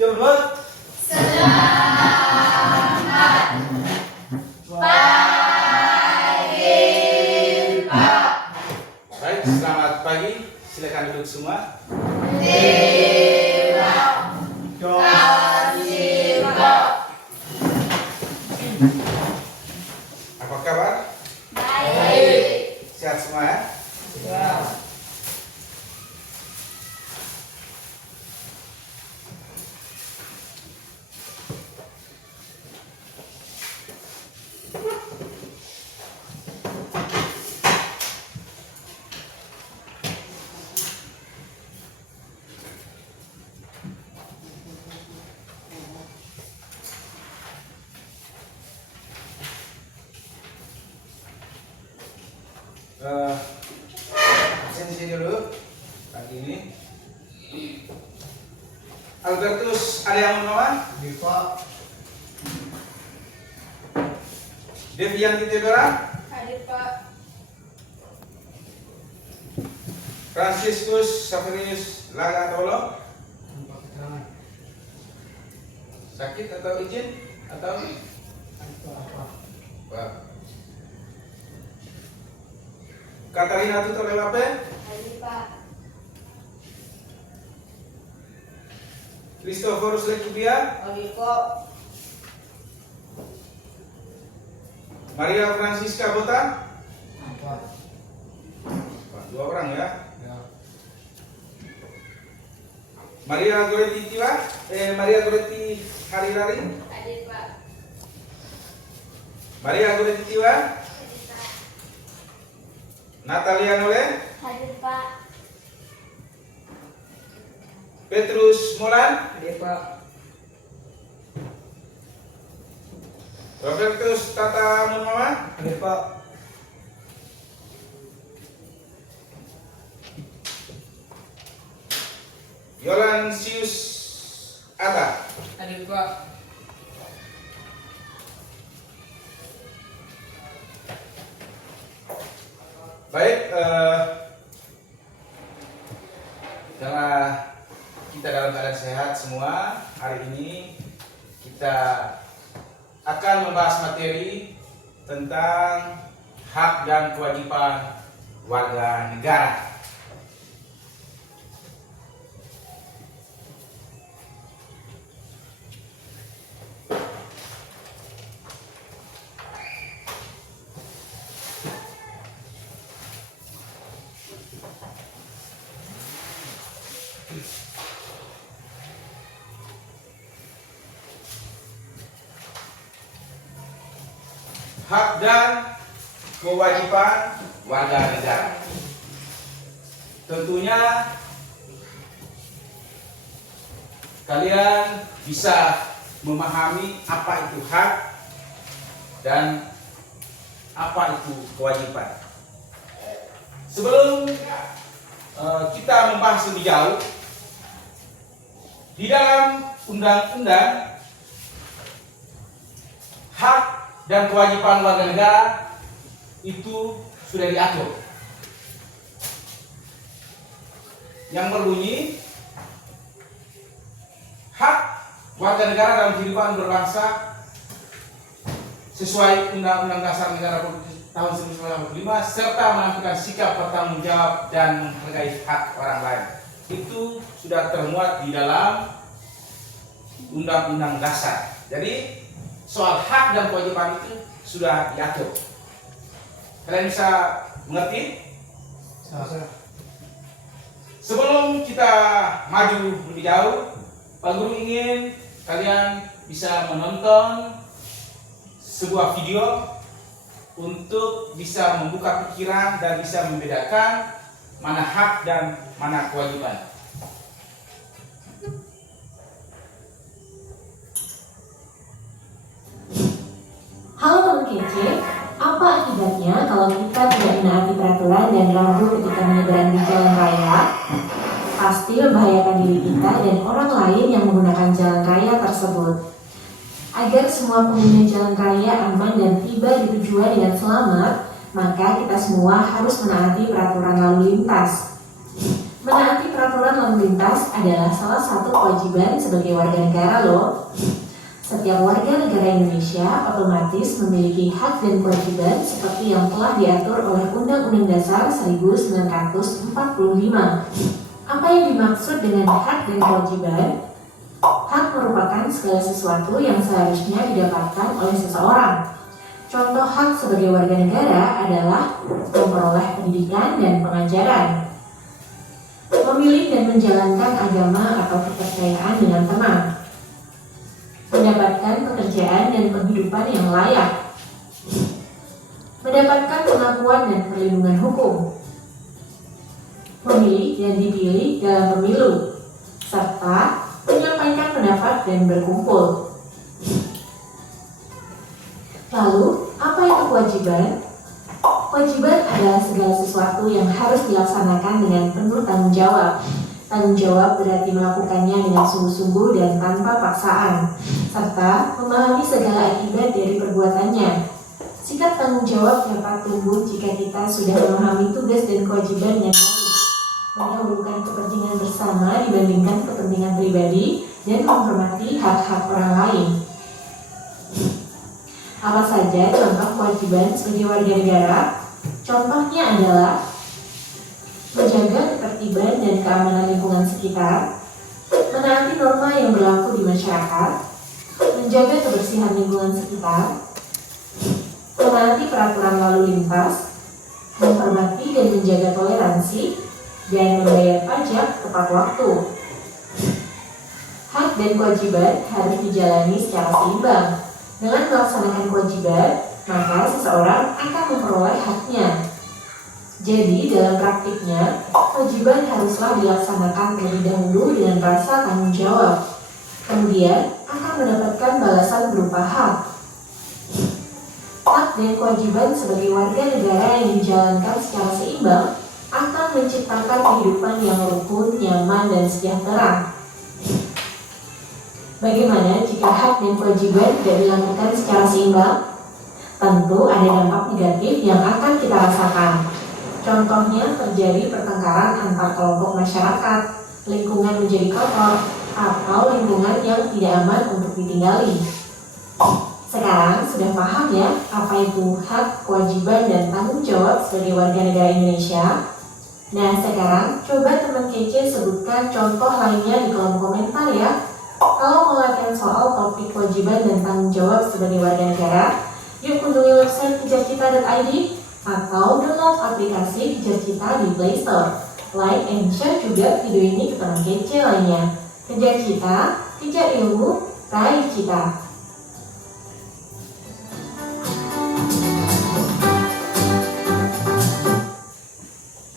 Selamat pagi, Pak. Baik, selamat pagi. Silakan duduk semua. Terima kasih, Pak. Apa kabar? Baik. Sehat semua ya? Siap. Sini dulu pagi ini. Albertus, ada yang mau nama? Pak. Devian Titebera? Hadir, Pak. Franciscus Saverius Laga Tolo? Sakit atau izin? Atau? Pak. Katarina Tuto Lewape? Hadir, Pak. Christophorus Lekubia? Hadir, Pak. Maria Francisca Bota? Dua orang ya. Maria Goretti Tiwa? Maria Goretti Harirari? Hadir, Pak. Maria Goretti Tiwa? Hadir, Pak. Natalia Nole? Hadir, Pak. Petrus Molan? Hadir, Pak. Robertus Tata Munmama? Hadir, Pak. Yolansius Atta? Hadir, Pak. Baik, karena kita dalam keadaan sehat semua, hari ini kita akan membahas materi tentang hak dan kewajiban warga negara. Hak dan kewajiban warga negara. Tentunya kalian bisa memahami apa itu hak dan apa itu kewajiban. Sebelum kita membahas lebih jauh, di dalam undang-undang hak dan kewajiban warga negara itu sudah diatur, yang berbunyi hak warga negara dalam kehidupan berbangsa sesuai Undang-Undang Dasar Negara Republik tahun 1945 serta menampilkan sikap bertanggung jawab dan menghargai hak orang lain. Itu sudah termuat di dalam Undang-Undang Dasar. Jadi soal hak dan kewajiban itu sudah diatur. Kalian bisa mengerti? Sebelum kita maju lebih jauh, Pak Guru ingin kalian bisa menonton sebuah video untuk bisa membuka pikiran dan bisa membedakan mana hak dan mana kewajiban. Halo teman kece, apa akibatnya kalau kita tidak menaati peraturan dan rambu ketika menyeberangi jalan raya? Pasti membahayakan diri kita dan orang lain yang menggunakan jalan raya tersebut. Agar semua pengguna jalan raya aman dan tiba di tujuan dengan selamat, maka kita semua harus menaati peraturan lalu lintas. Menaati peraturan lalu lintas adalah salah satu kewajiban sebagai warga negara loh. Setiap warga negara Indonesia otomatis memiliki hak dan kewajiban seperti yang telah diatur oleh Undang-Undang Dasar 1945. Apa yang dimaksud dengan hak dan kewajiban? Hak merupakan segala sesuatu yang seharusnya didapatkan oleh seseorang. Contoh hak sebagai warga negara adalah memperoleh pendidikan dan pengajaran, memilih dan menjalankan agama atau kepercayaan dengan tenang, mendapatkan pekerjaan dan penghidupan yang layak, mendapatkan pengakuan dan perlindungan hukum, memilih dan dipilih dalam pemilu, serta menyampaikan pendapat dan berkumpul. Lalu, apa itu kewajiban? Kewajiban adalah segala sesuatu yang harus dilaksanakan dengan penuh tanggung jawab. Tanggung jawab berarti melakukannya dengan sungguh-sungguh dan tanpa paksaan, serta memahami segala akibat dari perbuatannya. Sikap tanggung jawab dapat tumbuh jika kita sudah memahami tugas dan kewajiban yang baik, mendahulukan kepentingan bersama dibandingkan kepentingan pribadi, dan menghormati hak-hak orang lain. Apa saja contoh kewajiban sebagai warga negara? Contohnya adalah menjaga ketertiban dan keamanan lingkungan sekitar, menaati norma yang berlaku di masyarakat, menjaga kebersihan lingkungan sekitar, menaati peraturan lalu lintas, menghormati dan menjaga toleransi, dan membayar pajak tepat waktu. Hak dan kewajiban harus dijalani secara seimbang. Dengan melaksanakan kewajiban, maka seseorang akan memperoleh haknya. Jadi, dalam praktiknya, kewajiban haruslah dilaksanakan terlebih dahulu dengan rasa tanggung jawab. Kemudian, akan mendapatkan balasan berupa hak. Hak dan kewajiban sebagai warga negara yang dijalankan secara seimbang akan menciptakan kehidupan yang rukun, nyaman, dan sejahtera. Bagaimana jika hak dan kewajiban tidak dilakukan secara seimbang? Tentu ada dampak negatif yang akan kita rasakan. Contohnya terjadi pertengkaran antar kelompok masyarakat, lingkungan menjadi kotor, atau lingkungan yang tidak aman untuk ditinggali. Sekarang sudah paham ya apa itu hak, kewajiban, dan tanggung jawab sebagai warga negara Indonesia? Nah, sekarang coba teman kece sebutkan contoh lainnya di kolom komentar ya. Kalau mau latihan soal topik kewajiban dan tanggung jawab sebagai warga negara, yuk kunjungi website kejarcita.id atau download aplikasi Kejar Cita di Play Store. Like and share juga video ini ke teman kece lainnya. Kejar Cita, kejar ilmu, raih cita.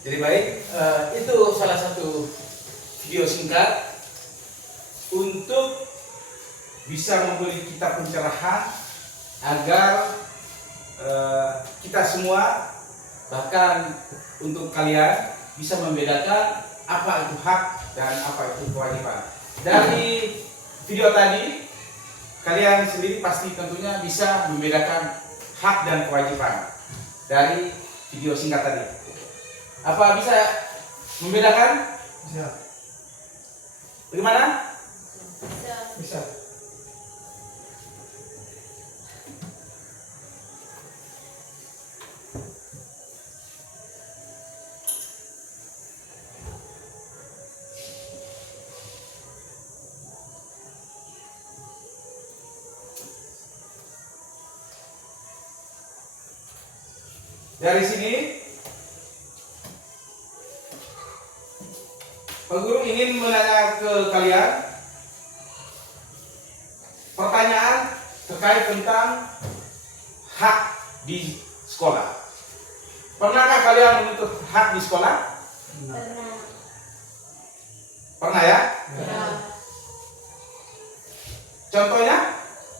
Jadi baik, itu salah satu video singkat untuk bisa memberi kita pencerahan agar kita semua, bahkan untuk kalian, bisa membedakan apa itu hak dan apa itu kewajiban. Dari video tadi, kalian sendiri pasti tentunya bisa membedakan hak dan kewajiban dari video singkat tadi. Apa bisa membedakan? Bisa. Bagaimana? Bisa. Dari sini Pak Guru ingin menanya ke kalian pertanyaan terkait tentang hak di sekolah. Pernahkah kalian menuntut hak di sekolah? Pernah. Pernah ya? Ya. Contohnya?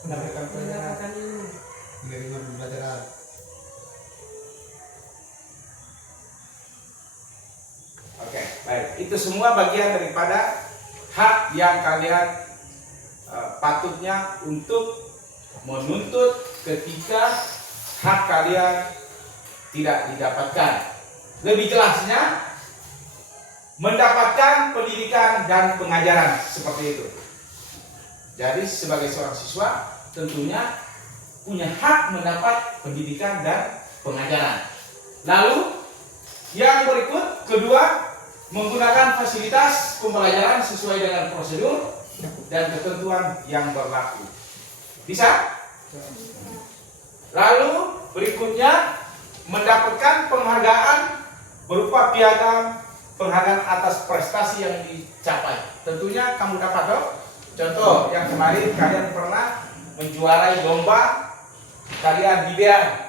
Mendapatkan pelajaran, menerima pembelajaran. Oke, baik. Itu semua bagian daripada hak yang kalian patutnya untuk menuntut ketika hak kalian tidak didapatkan. Lebih jelasnya, mendapatkan pendidikan dan pengajaran seperti itu. Jadi sebagai seorang siswa tentunya punya hak mendapat pendidikan dan pengajaran. Lalu yang berikut, kedua, menggunakan fasilitas pembelajaran sesuai dengan prosedur dan ketentuan yang berlaku. Bisa? Lalu berikutnya, mendapatkan penghargaan berupa piagam penghargaan atas prestasi yang dicapai. Tentunya kamu dapat dong. Contoh yang kemarin kalian pernah menjuarai lomba kalian di Bean.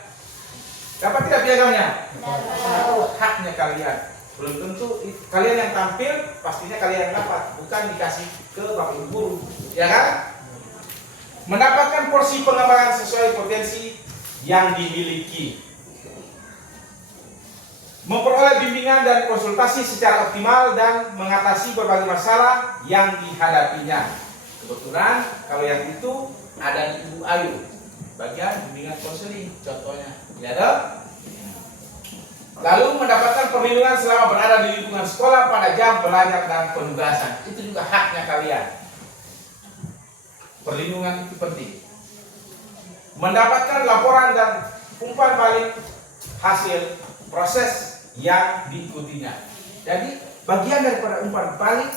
Dapat tidak piagamnya? Dapat. Haknya kalian. Belum tentu kalian yang tampil, pastinya kalian yang dapat, bukan dikasih ke bapak ibu guru, ya kan? Mendapatkan porsi pengembangan sesuai potensi yang dimiliki. Memperoleh bimbingan dan konsultasi secara optimal dan mengatasi berbagai masalah yang dihadapinya. Kebetulan kalau yang itu ada di Ibu Ayu, bagian bimbingan konseling contohnya, ya dong? Lalu mendapatkan perlindungan selama berada di lingkungan sekolah pada jam belajar dan penugasan. Itu juga haknya kalian. Perlindungan itu penting. Mendapatkan laporan dan umpan balik hasil proses yang diikutinya. Jadi bagian daripada umpan balik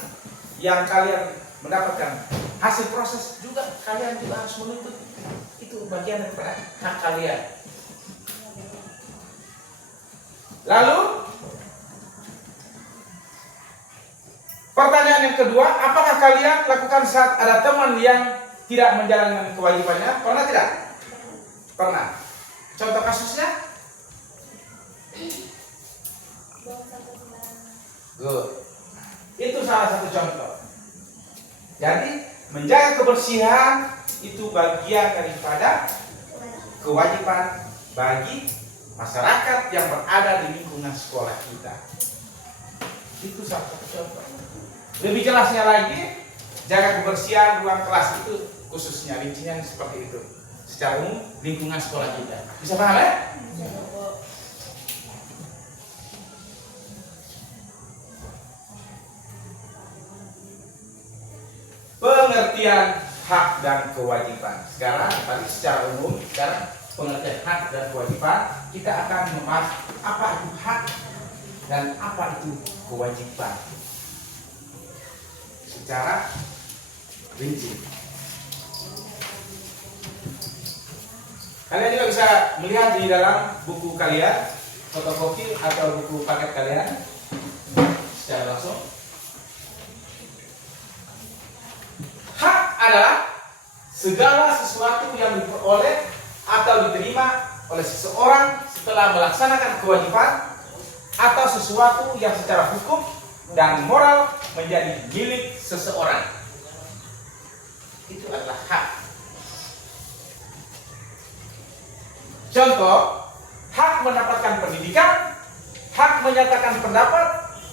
yang kalian mendapatkan hasil proses juga kalian juga harus menuntut. Itu bagian daripada hak kalian. Lalu pertanyaan yang kedua, apakah kalian lakukan saat ada teman yang tidak menjalankan kewajibannya? Pernah tidak? Pernah. Contoh kasusnya? Good. Itu salah satu contoh. Jadi menjaga kebersihan itu bagian daripada kewajiban bagi masyarakat yang berada di lingkungan sekolah kita. Itu salah satu contoh. Lebih jelasnya lagi, jaga kebersihan ruang kelas itu khususnya rincinya seperti itu. Secara umum lingkungan sekolah kita. Bisa paham ya? Pengertian hak dan kewajiban. Sekarang tadi secara umum, sekarang pengertian hak dan kewajiban, kita akan membahas apa itu hak dan apa itu kewajiban secara rinci. Kalian juga bisa melihat di dalam buku kalian, fotokopi atau buku paket kalian secara langsung. Hak adalah segala sesuatu yang diperoleh atau diterima oleh seseorang setelah melaksanakan kewajiban atau sesuatu yang secara hukum dan moral menjadi milik seseorang. Itu adalah hak. Contoh, hak mendapatkan pendidikan, hak menyatakan pendapat,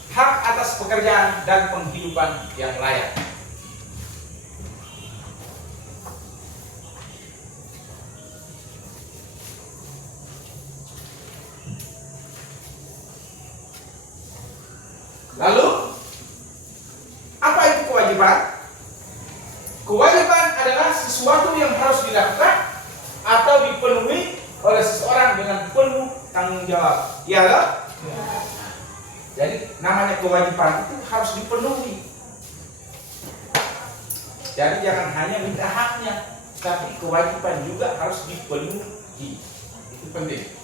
hak atas pekerjaan dan penghidupan yang layak. Lalu, apa itu kewajiban? Kewajiban adalah sesuatu yang harus dilakukan atau dipenuhi oleh seseorang dengan penuh tanggung jawab. Iya loh? Jadi namanya kewajiban itu harus dipenuhi. Jadi jangan hanya minta haknya, tapi kewajiban juga harus dipenuhi. Itu penting.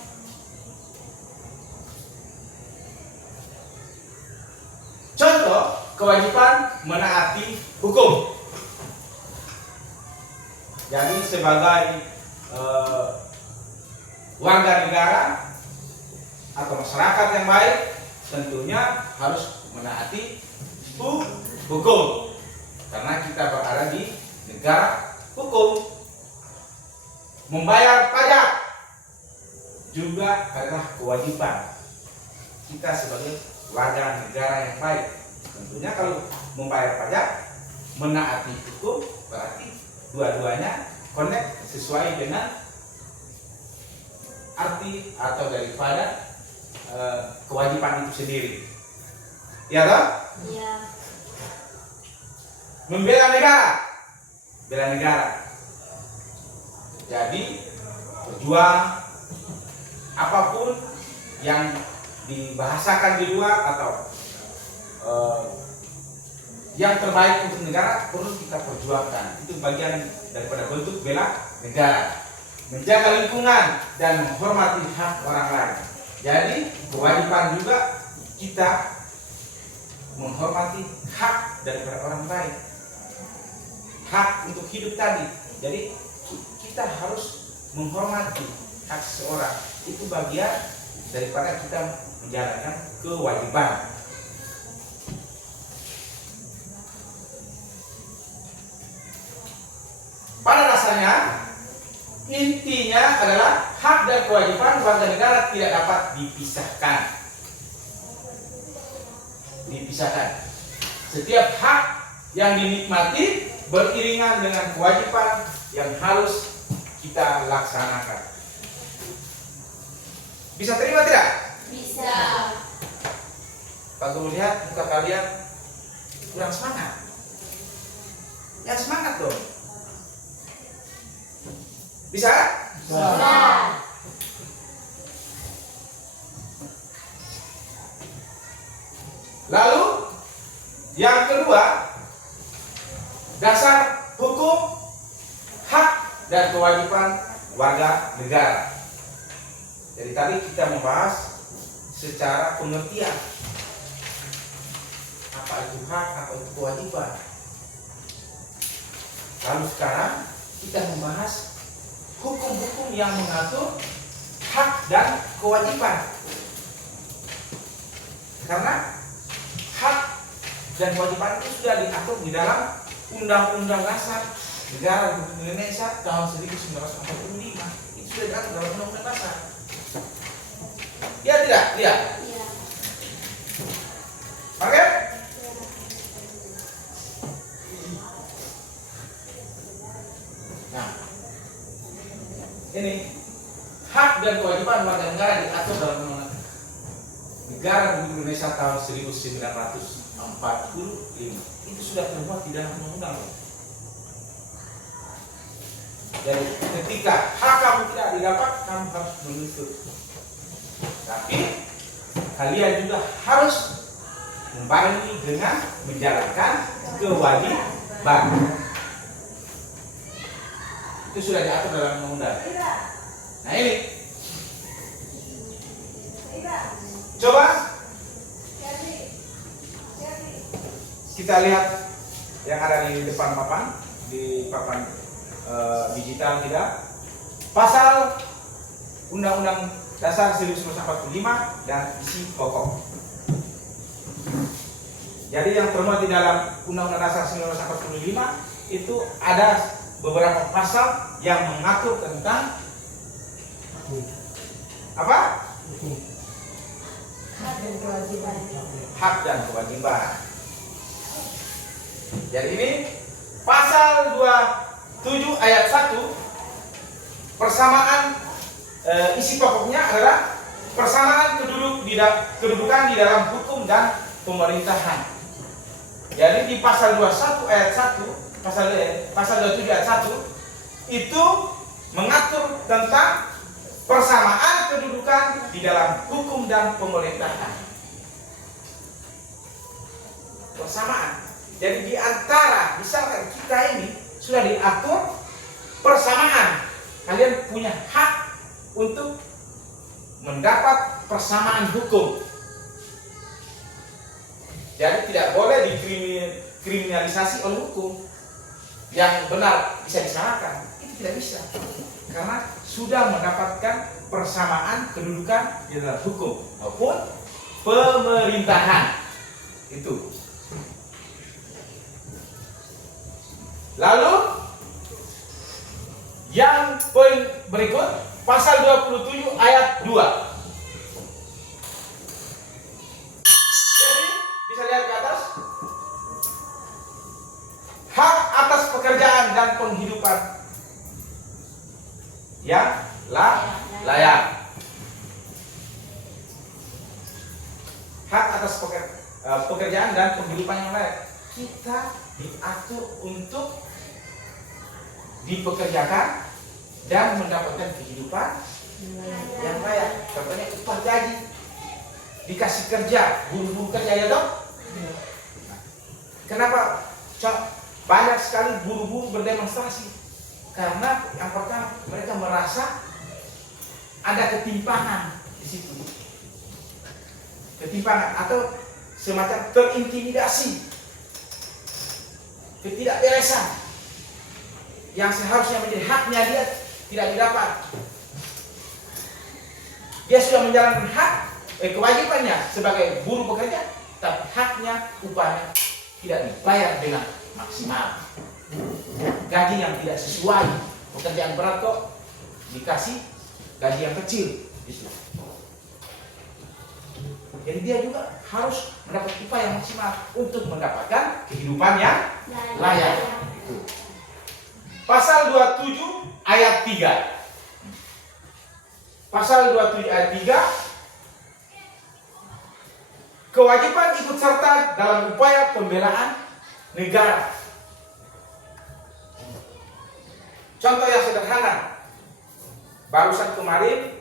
Contoh, kewajiban menaati hukum. Jadi sebagai warga negara atau masyarakat yang baik, tentunya harus menaati hukum. Karena kita berada di negara hukum. Membayar pajak juga adalah kewajiban kita sebagai warga negara yang baik. Tentunya kalau membayar pajak, menaati hukum, berarti dua-duanya connect sesuai dengan arti atau daripada kewajiban itu sendiri. Ya toh? Iya. Membela negara. Bela negara. Jadi berjuang apapun yang dibahasakan di luar atau yang terbaik untuk negara perlu kita perjuangkan. Itu bagian daripada bentuk bela negara. Menjaga lingkungan dan menghormati hak orang lain. Jadi kewajiban juga kita menghormati hak daripada orang lain. Hak untuk hidup tadi. Jadi kita harus menghormati hak seseorang. Itu bagian daripada kita menjalankan kewajiban. Pada dasarnya, intinya adalah hak dan kewajiban warga negara tidak dapat dipisahkan. Setiap hak yang dinikmati beriringan dengan kewajiban yang harus kita laksanakan. Bisa terima tidak? Bisa. Pak Guru lihat muka kalian kurang semangat. Ya semangat dong. Bisa? Bisa. Lalu yang kedua, dasar hukum, hak dan kewajiban warga negara. Jadi tadi kita membahas secara pengertian apa itu hak, apa itu kewajiban. Lalu sekarang kita membahas hukum-hukum yang mengatur hak dan kewajiban. Karena hak dan kewajiban itu sudah diatur di dalam Undang-Undang Dasar Negara Republik Indonesia tahun 1945. Itu sudah diatur dalam Undang-Undang Dasar. Ya tidak? Lihat. Iya. Oke? Nah, ini hak dan kewajiban warga negara diatur dalam Undang-Undang Negara Republik Indonesia tahun 1945. Itu sudah termuat di dalam undang-undang. Jadi ketika hak kamu tidak didapat, kamu harus menuntut. Tapi kalian juga harus membarengi dengan menjalankan kewajiban. Itu sudah diatur dalam undang-undang. Nah ini, coba kita lihat yang ada di depan papan, di papan digital kita, pasal Undang-Undang Dasar 1945 dan isi pokok. Jadi yang termuat di dalam Undang-Undang Dasar 1945 itu ada beberapa pasal yang mengatur tentang apa? Hak dan kewajiban. Jadi ini pasal 27 ayat 1 persamaan isi pokoknya adalah persamaan kedudukan di dalam hukum dan pemerintahan. Jadi di pasal 21 ayat 1 pasal 27 ayat 1 itu mengatur tentang persamaan kedudukan di dalam hukum dan pemerintahan. Persamaan. Jadi di antara misalkan kita ini sudah diatur persamaan. Kalian punya hak untuk mendapat persamaan hukum. Jadi tidak boleh dikriminalisasi oleh hukum. Yang benar bisa disalahkan, itu tidak bisa. Karena sudah mendapatkan persamaan kedudukan di dalam hukum maupun pemerintahan. Itu. Lalu yang poin berikut pasal 27 ayat 2. Jadi bisa lihat ke atas. Hak atas pekerjaan dan penghidupan yang layak. Hak atas pekerjaan dan penghidupan yang layak. Kita diatur untuk dipekerjakan dan mendapatkan kehidupan yang layak. Contohnya upah gaji, dikasih kerja, buru-buru kerja ya dong. Kenapa banyak sekali buru-buru berdemonstrasi? Karena yang pertama mereka merasa ada ketimpangan di situ, ketimpangan atau semacam terintimidasi, ketidakberesan yang seharusnya menjadi haknya dia tidak didapat. Dia sudah menjalankan hak kewajibannya sebagai buruh pekerja, tapi haknya, upahnya tidak dibayar dengan maksimal. Gaji yang tidak sesuai, pekerjaan berat kok dikasih gaji yang kecil gitu. Jadi dia juga harus mendapat upah yang maksimal untuk mendapatkan kehidupan yang layak. Gitu. Pasal 27 ayat 3. Pasal 27 ayat 3, kewajiban ikut serta dalam upaya pembelaan negara. Contoh yang sederhana, barusan kemarin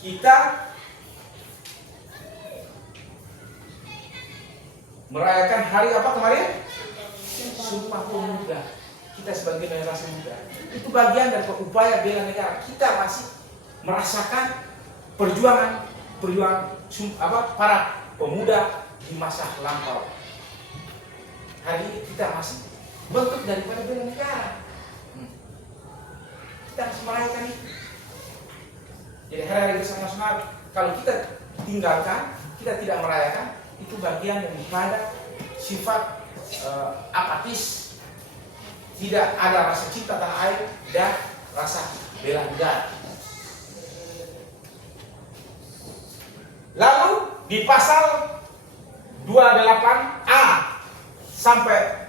kita merayakan hari apa kemarin? Sumpah Pemuda. Kita sebagai generasi muda, itu bagian dari upaya bela negara. Kita masih merasakan perjuangan para pemuda di masa lampau. Hari ini kita masih bentuk daripada bela negara. Kita harus merayakan itu. Jadi hari-hari besar nasional kalau kita tinggalkan, kita tidak merayakan, itu bagian daripada sifat apatis, tidak ada rasa cinta tanah air dan rasa bela negara. Lalu di pasal 28A sampai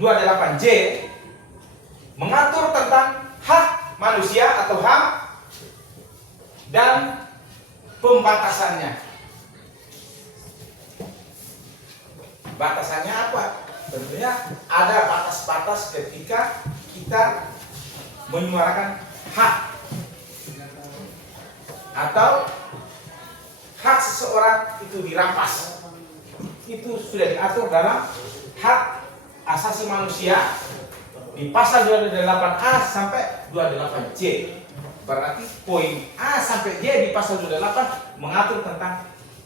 28J mengatur tentang hak manusia atau HAM dan pembatasannya. Batasannya apa? Tentunya ada batas-batas ketika kita menyuarakan hak atau hak seseorang itu dirampas. Itu sudah diatur dalam hak asasi manusia di pasal 28A sampai 28J. Berarti poin A sampai J di pasal 28 mengatur tentang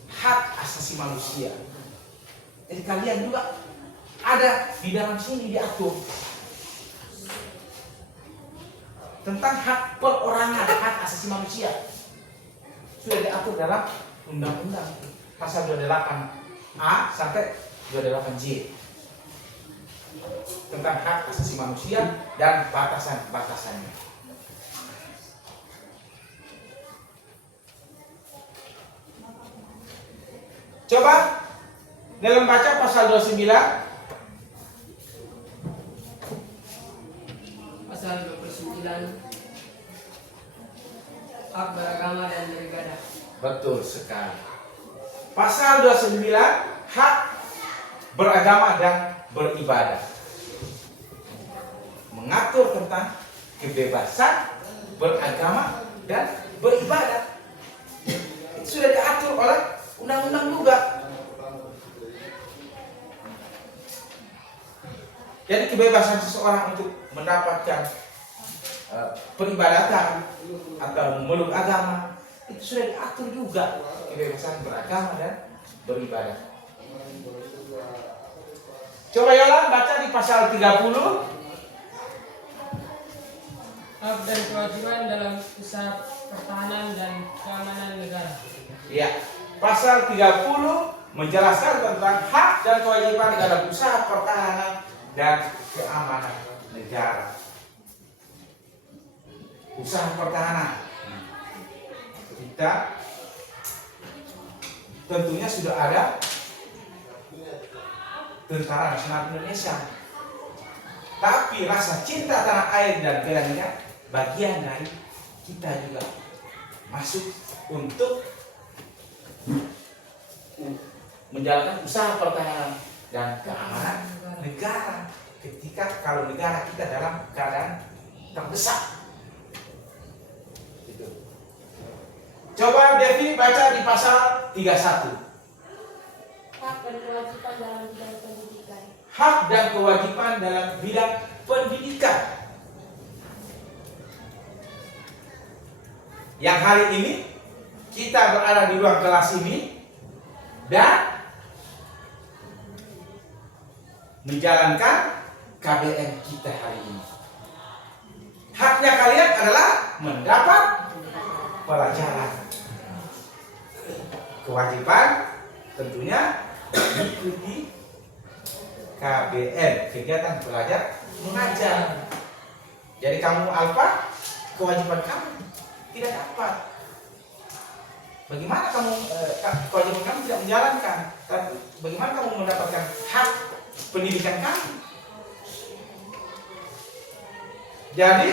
hak asasi manusia. Jadi kalian juga ada di dalam sini diatur tentang hak perorangan, hak asasi manusia. Sudah diatur dalam undang-undang pasal 28A sampai 28J tentang hak asasi manusia dan batasan-batasannya. Coba dalam baca pasal 29, pasal 29, hak beragama dan beribadah. betul sekali. Pasal 29, hak beragama dan beribadah, mengatur tentang kebebasan beragama dan beribadah. Itu sudah diatur oleh undang-undang juga. Jadi kebebasan seseorang untuk mendapatkan peribadatan atau memeluk agama itu sudah diatur juga, kebebasan beragama dan beribadah. Coba Yolan baca di pasal 30. Hak dan kewajiban dalam usaha pertahanan dan keamanan negara. Ya, pasal 30 menjelaskan tentang hak dan kewajiban dalam usaha pertahanan dan keamanan negara. Usaha pertahanan, kita tentunya sudah ada Tentara Nasional Indonesia, tapi rasa cinta tanah air dan bela negara bagian dari kita juga masuk untuk menjalankan usaha pertahanan dan keamanan negara ketika kalau negara kita dalam keadaan terdesak. Gitu. Coba Devi baca di pasal 31. Hak dan kewajiban dalam bidang pendidikan. Hak dan kewajiban dalam bidang pendidikan. Yang hari ini kita berada di ruang kelas ini dan menjalankan KBM kita hari ini. Haknya kalian adalah mendapat pelajaran. Kewajiban tentunya mengikuti KBM, kegiatan belajar mengajar. Jadi kamu alfa, kewajiban kamu tidak dapat. Bagaimana kamu kewajiban kamu tidak menjalankan? Tapi bagaimana kamu mendapatkan hak pendidikan kamu? Jadi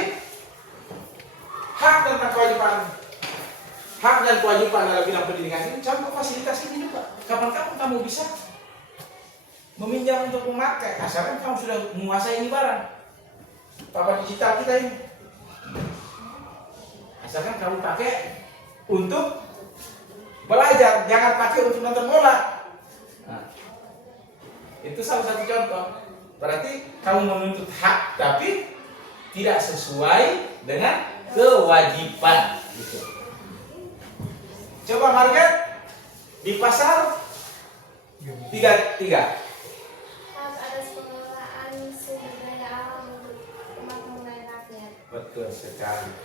hak tentang kewajiban, hak dan kewajiban dalam bidang pendidikan ini contoh fasilitas ini juga. Kapan-kapan kamu bisa meminjam untuk memakai, asalkan kamu sudah menguasai ini barang. Papan digital kita ini, asalkan kamu pakai untuk belajar, jangan pakai untuk nonton bola. Nah, itu salah satu contoh. Berarti kamu menuntut hak tapi tidak sesuai dengan kewajiban. Gitu. Coba Margaret di pasal 33. Hak atas pengelolaan sumber daya alam untuk kemakmuran rakyat. Betul sekali.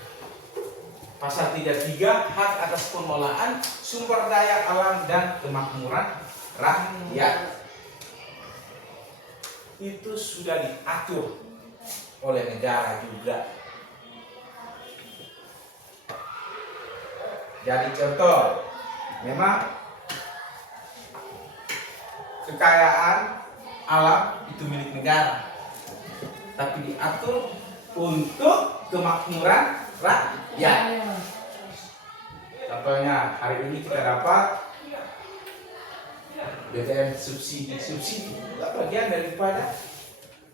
Pasal 33, hak atas pengelolaan sumber daya alam dan kemakmuran rakyat. Itu sudah diatur oleh negara juga. Jadi contoh, memang kekayaan alam itu milik negara, tapi diatur untuk kemakmuran rakyat. Contohnya hari ini kita dapat BBM subsidi itu bagian daripada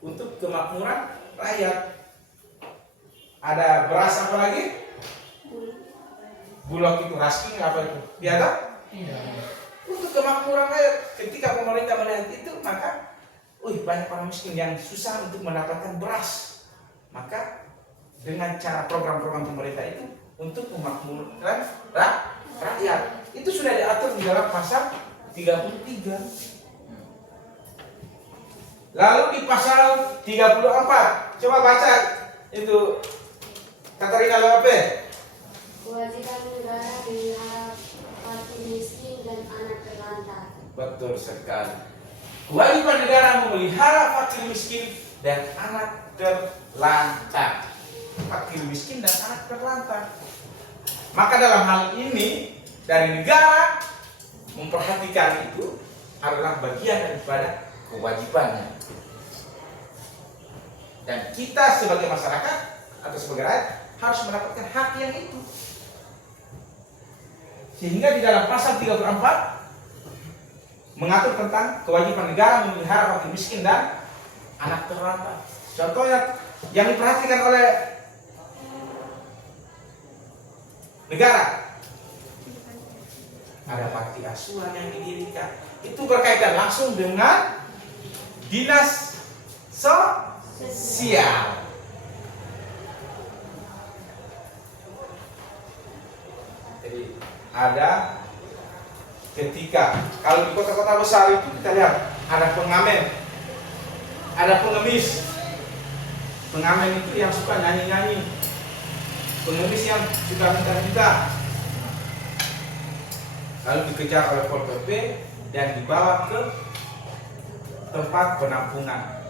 untuk kemakmuran rakyat. Ada beras apa lagi? Bulog itu rasking apa itu? Dia tahu? Untuk kemakmuran rakyat. Ketika pemerintah melihat itu, maka banyak orang miskin yang susah untuk mendapatkan beras. Maka dengan cara program-program pemerintah itu untuk memakmurkan rakyat. Itu sudah diatur di dalam pasal 33. Lalu di pasal 34, coba baca itu Katarina Lewape. Kewajiban negara memelihara fakir miskin dan anak terlantar. Betul sekali. Kewajiban negara memelihara fakir miskin dan anak terlantar. Fakir miskin dan anak terlantar. Maka dalam hal ini dari negara memperhatikan itu adalah bagian daripada kewajibannya. Dan kita sebagai masyarakat atau sebagai rakyat harus mendapatkan hak yang itu. Sehingga di dalam pasal 34 mengatur tentang kewajiban negara memelihara fakir miskin dan anak terlantar. Contohnya yang diperhatikan oleh negara, ada panti asuhan yang didirikan. Itu berkaitan langsung dengan dinas sosial. Jadi ada ketika kalau di kota-kota besar itu kita lihat ada pengamen, ada pengemis. Pengamen itu yang suka nyanyi-nyanyi, pengemis yang suka minta-minta, lalu dikejar oleh Pol PP dan dibawa ke tempat penampungan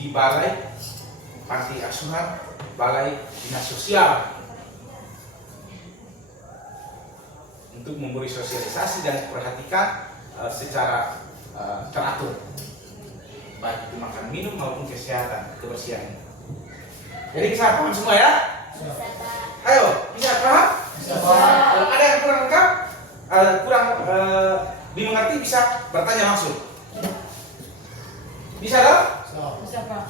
di balai panti asuhan, balai dinas sosial, untuk memberi sosialisasi dan perhatikan secara teratur, baik itu makan minum maupun kesehatan, kebersihan. Jadi bisa paham semua ya? Ayo, bisa paham? Bisa paham. Ada yang kurang lengkap? Kurang dimengerti bisa bertanya langsung. Bisa dong? So. Bisa Pak.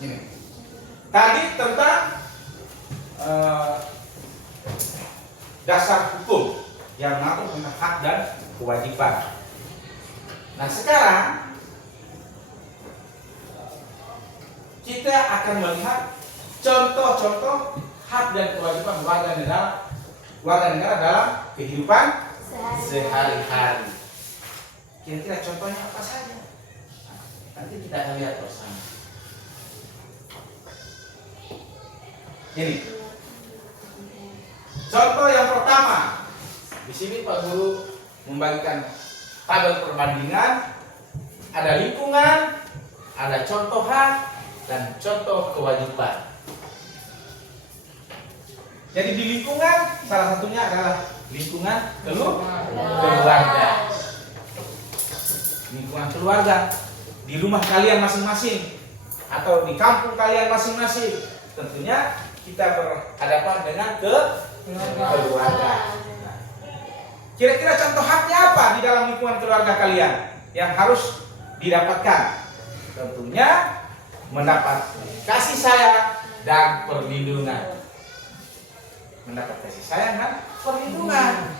Ini. Tadi tentang dasar hukum yang mengatur tentang hak dan kewajiban. Nah sekarang kita akan melihat contoh-contoh hak dan kewajiban warga negara dalam kehidupan sehari-hari. Kira-kira contohnya apa saja? Nanti kita akan lihat bersama. Ini contoh yang pertama. Di sini Pak Guru membagikan tabel perbandingan. Ada lingkungan, ada contoh hak dan contoh kewajiban. Jadi di lingkungan salah satunya adalah lingkungan keluarga. Lingkungan keluarga di rumah kalian masing-masing atau di kampung kalian masing-masing. Tentunya kita berhadapan dengan keluarga. Nah, kira-kira contoh haknya apa di dalam lingkungan keluarga kalian yang harus didapatkan? Tentunya mendapat kasih sayang dan perlindungan. Mendapat kasih sayang dan perlindungan.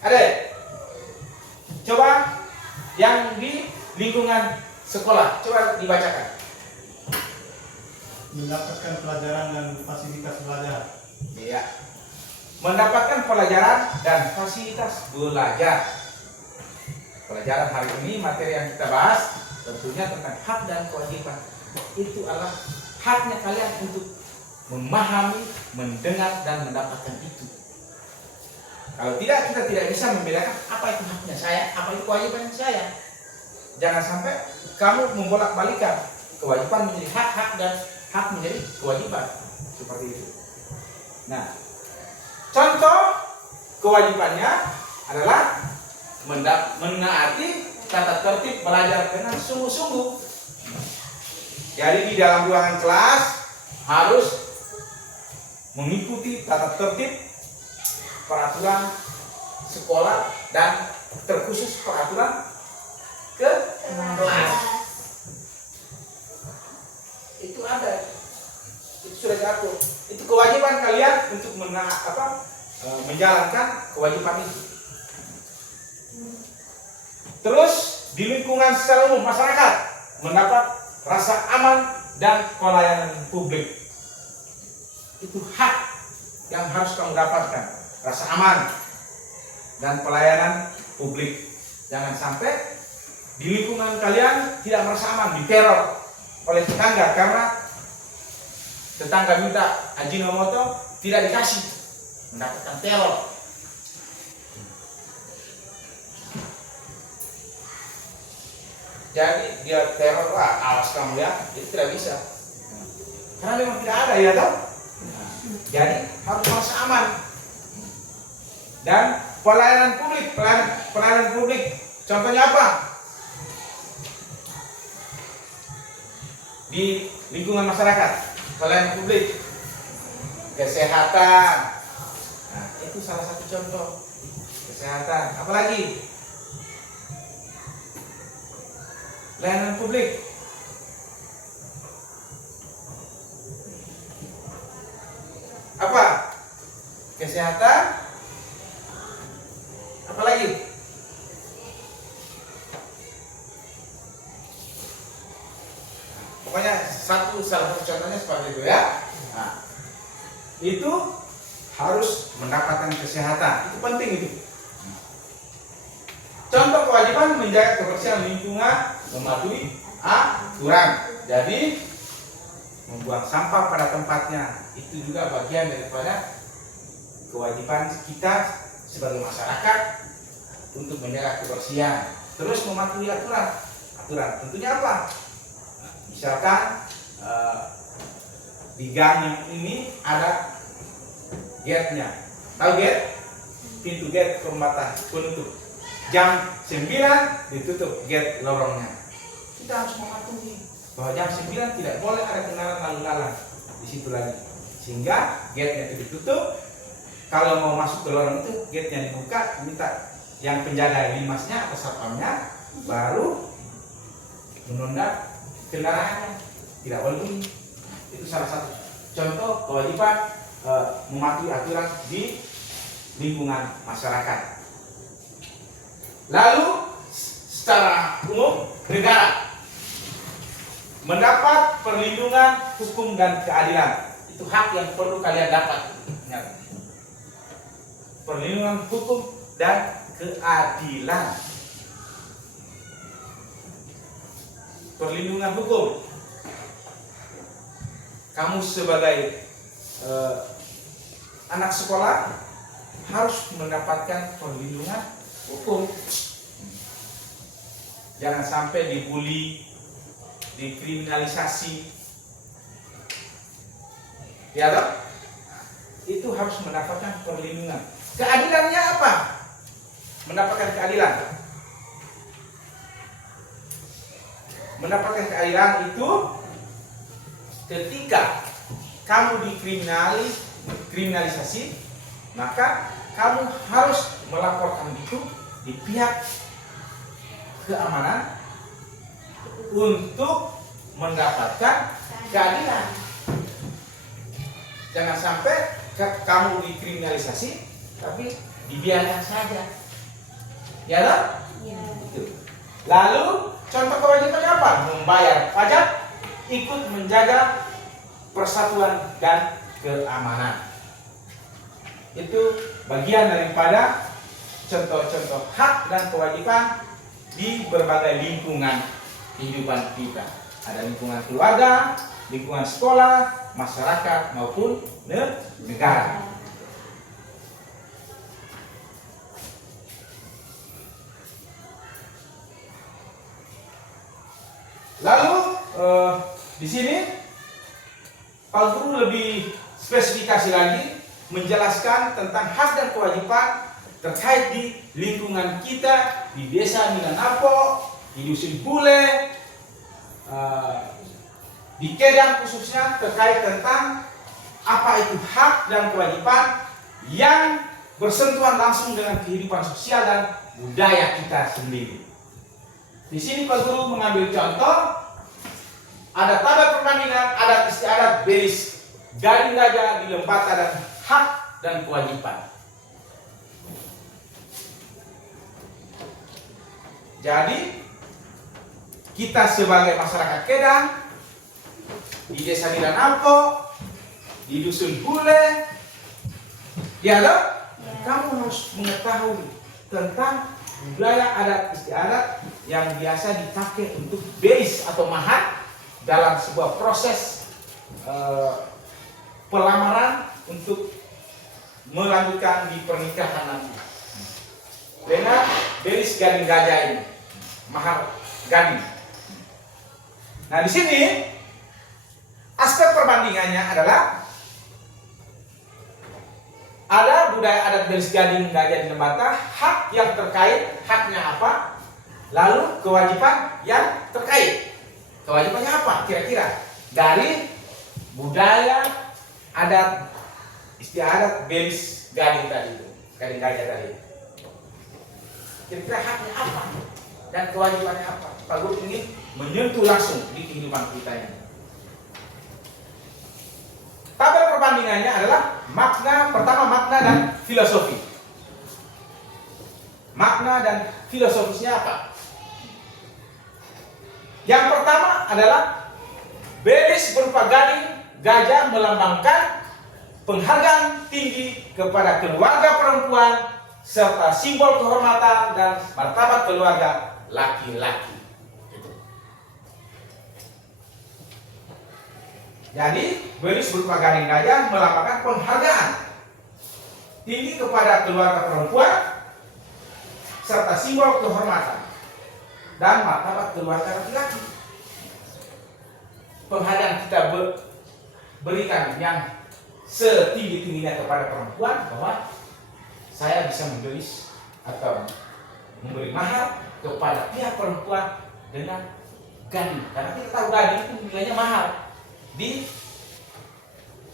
Adek, coba yang di lingkungan sekolah, coba dibacakan. Mendapatkan pelajaran dan fasilitas belajar. Iya. Mendapatkan pelajaran dan fasilitas belajar. Pelajaran hari ini materi yang kita bahas tentunya tentang hak dan kewajiban. Itu adalah haknya kalian untuk memahami, mendengar dan mendapatkan itu. Kalau tidak, kita tidak bisa membedakan apa itu haknya saya, apa itu kewajiban saya. Jangan sampai kamu membolak-balikan kewajiban menjadi hak dan hak menjadi kewajiban. Seperti itu. Nah, contoh kewajibannya adalah menaati tata tertib belajar dengan sungguh-sungguh. Jadi di dalam ruangan kelas harus mengikuti tata tertib peraturan sekolah dan terkhusus peraturan ke kelas. Itu ada, itu sudah diatur. Itu kewajiban kalian untuk menjalankan kewajiban itu. Terus di lingkungan secara umum masyarakat mendapat rasa aman dan pelayanan publik. Itu hak yang harus kamu dapatkan, rasa aman dan pelayanan publik. Jangan sampai di lingkungan kalian tidak merasa aman, diteror oleh tetangga karena tetangga minta Ajinomoto tidak dikasih, mendapatkan teror. Jadi dia teror, awas kamu ya, itu tidak bisa. Karena memang tidak ada ya toh. Jadi harus merasa aman. Dan pelayanan publik, contohnya apa? Di lingkungan masyarakat, pelayanan publik, kesehatan. Nah, itu salah satu contoh kesehatan. Apalagi pelayanan publik. Apa? Kesehatan. Apalagi? Pokoknya salah satu contohnya seperti itu ya. Nah, itu harus mendapatkan kesehatan. Itu penting itu. Contoh kewajiban menjaga kebersihan lingkungan, mematuhi aturan. Jadi membuang sampah pada tempatnya itu juga bagian daripada kewajiban kita sebagai masyarakat untuk menjaga kebersihan. Terus mematuhi aturan. Tentunya apa? Misalkan di gang yang ini ada gate-nya. Tahu gate? Pintu gate pembatas penutup. Jam 9 ditutup gate lorongnya. Kita harus mematuhi bahwa jam 9 tidak boleh ada kendaraan lalu lalang di situ lagi, sehingga gate-nya itu ditutup. Kalau mau masuk ke lorong itu gate-nya dibuka, minta yang penjaga limasnya atau satpamnya baru menunda kendaraannya, tidak boleh bunyi. Itu salah satu contoh kewajiban mematuhi aturan di lingkungan masyarakat. Lalu secara umum negara mendapat perlindungan hukum dan keadilan. Itu hak yang perlu kalian dapat. Ingat. Perlindungan hukum dan keadilan. Perlindungan hukum. Kamu sebagai anak sekolah harus mendapatkan perlindungan hukum. Jangan sampai dibully, dikriminalisasi. Ya toh? Itu harus mendapatkan perlindungan. Keadilannya apa? Mendapatkan keadilan. Mendapatkan keadilan itu ketika kamu dikriminalisasi, maka kamu harus melaporkan itu di pihak keamanan untuk mendapatkan keadilan. Jangan sampai kamu dikriminalisasi tapi dibiarkan saja. Ya kan? Ya. Itu. Lalu contoh kewajibannya apa? Membayar pajak, ikut menjaga persatuan dan keamanan. Itu bagian daripada contoh-contoh hak dan kewajiban di berbagai lingkungan kehidupan kita. Ada lingkungan keluarga, lingkungan sekolah, masyarakat maupun negara. Lalu di sini Pak Guru lebih spesifikasi lagi menjelaskan tentang hak dan kewajiban terkait di lingkungan kita, di desa Minanapo, di dusun Bule, di Kedang khususnya, terkait tentang apa itu hak dan kewajiban yang bersentuhan langsung dengan kehidupan sosial dan budaya kita sendiri. Di sini Pak Guru mengambil contoh, ada tabel perbandingan adat istiadat beris gading gajah di lembata dan hak dan kewajiban. Jadi kita sebagai masyarakat Kedang di desa Minanapo, di dusun Bule, ya loh, kamu harus mengetahui tentang budaya adat istiadat yang biasa dipakai untuk beris atau mahat dalam sebuah proses pelamaran untuk melanjutkan di pernikahan nanti. Dengan beris gading gajah ini, mahar gading. Nah di sini aspek perbandingannya adalah ada budaya adat beris gading gajah di lembata, hak yang terkait, haknya apa, lalu kewajiban yang terkait. Kewajibannya apa kira-kira dari budaya adat istiadat beris gading tadi itu, gading gajah tadi. Kira-kira haknya apa dan kewajibannya apa? Pak Guru ingin menyentuh langsung di kehidupan kita ini. Tabel perbandingannya adalah pertama makna dan filosofi. Makna dan filosofisnya apa? Yang pertama adalah beris berupa gading gajah melambangkan penghargaan tinggi kepada keluarga perempuan serta simbol kehormatan dan martabat keluarga laki-laki. Jadi beris berupa gading gajah melambangkan penghargaan tinggi kepada keluarga perempuan serta simbol kehormatan dan martabat keluarga laki-laki. Penghargaan kita berikan yang setinggi-tingginya kepada perempuan, bahwa saya bisa memberi mahar kepada pihak perempuan dengan gading. Karena kita tahu gading itu nilainya mahal di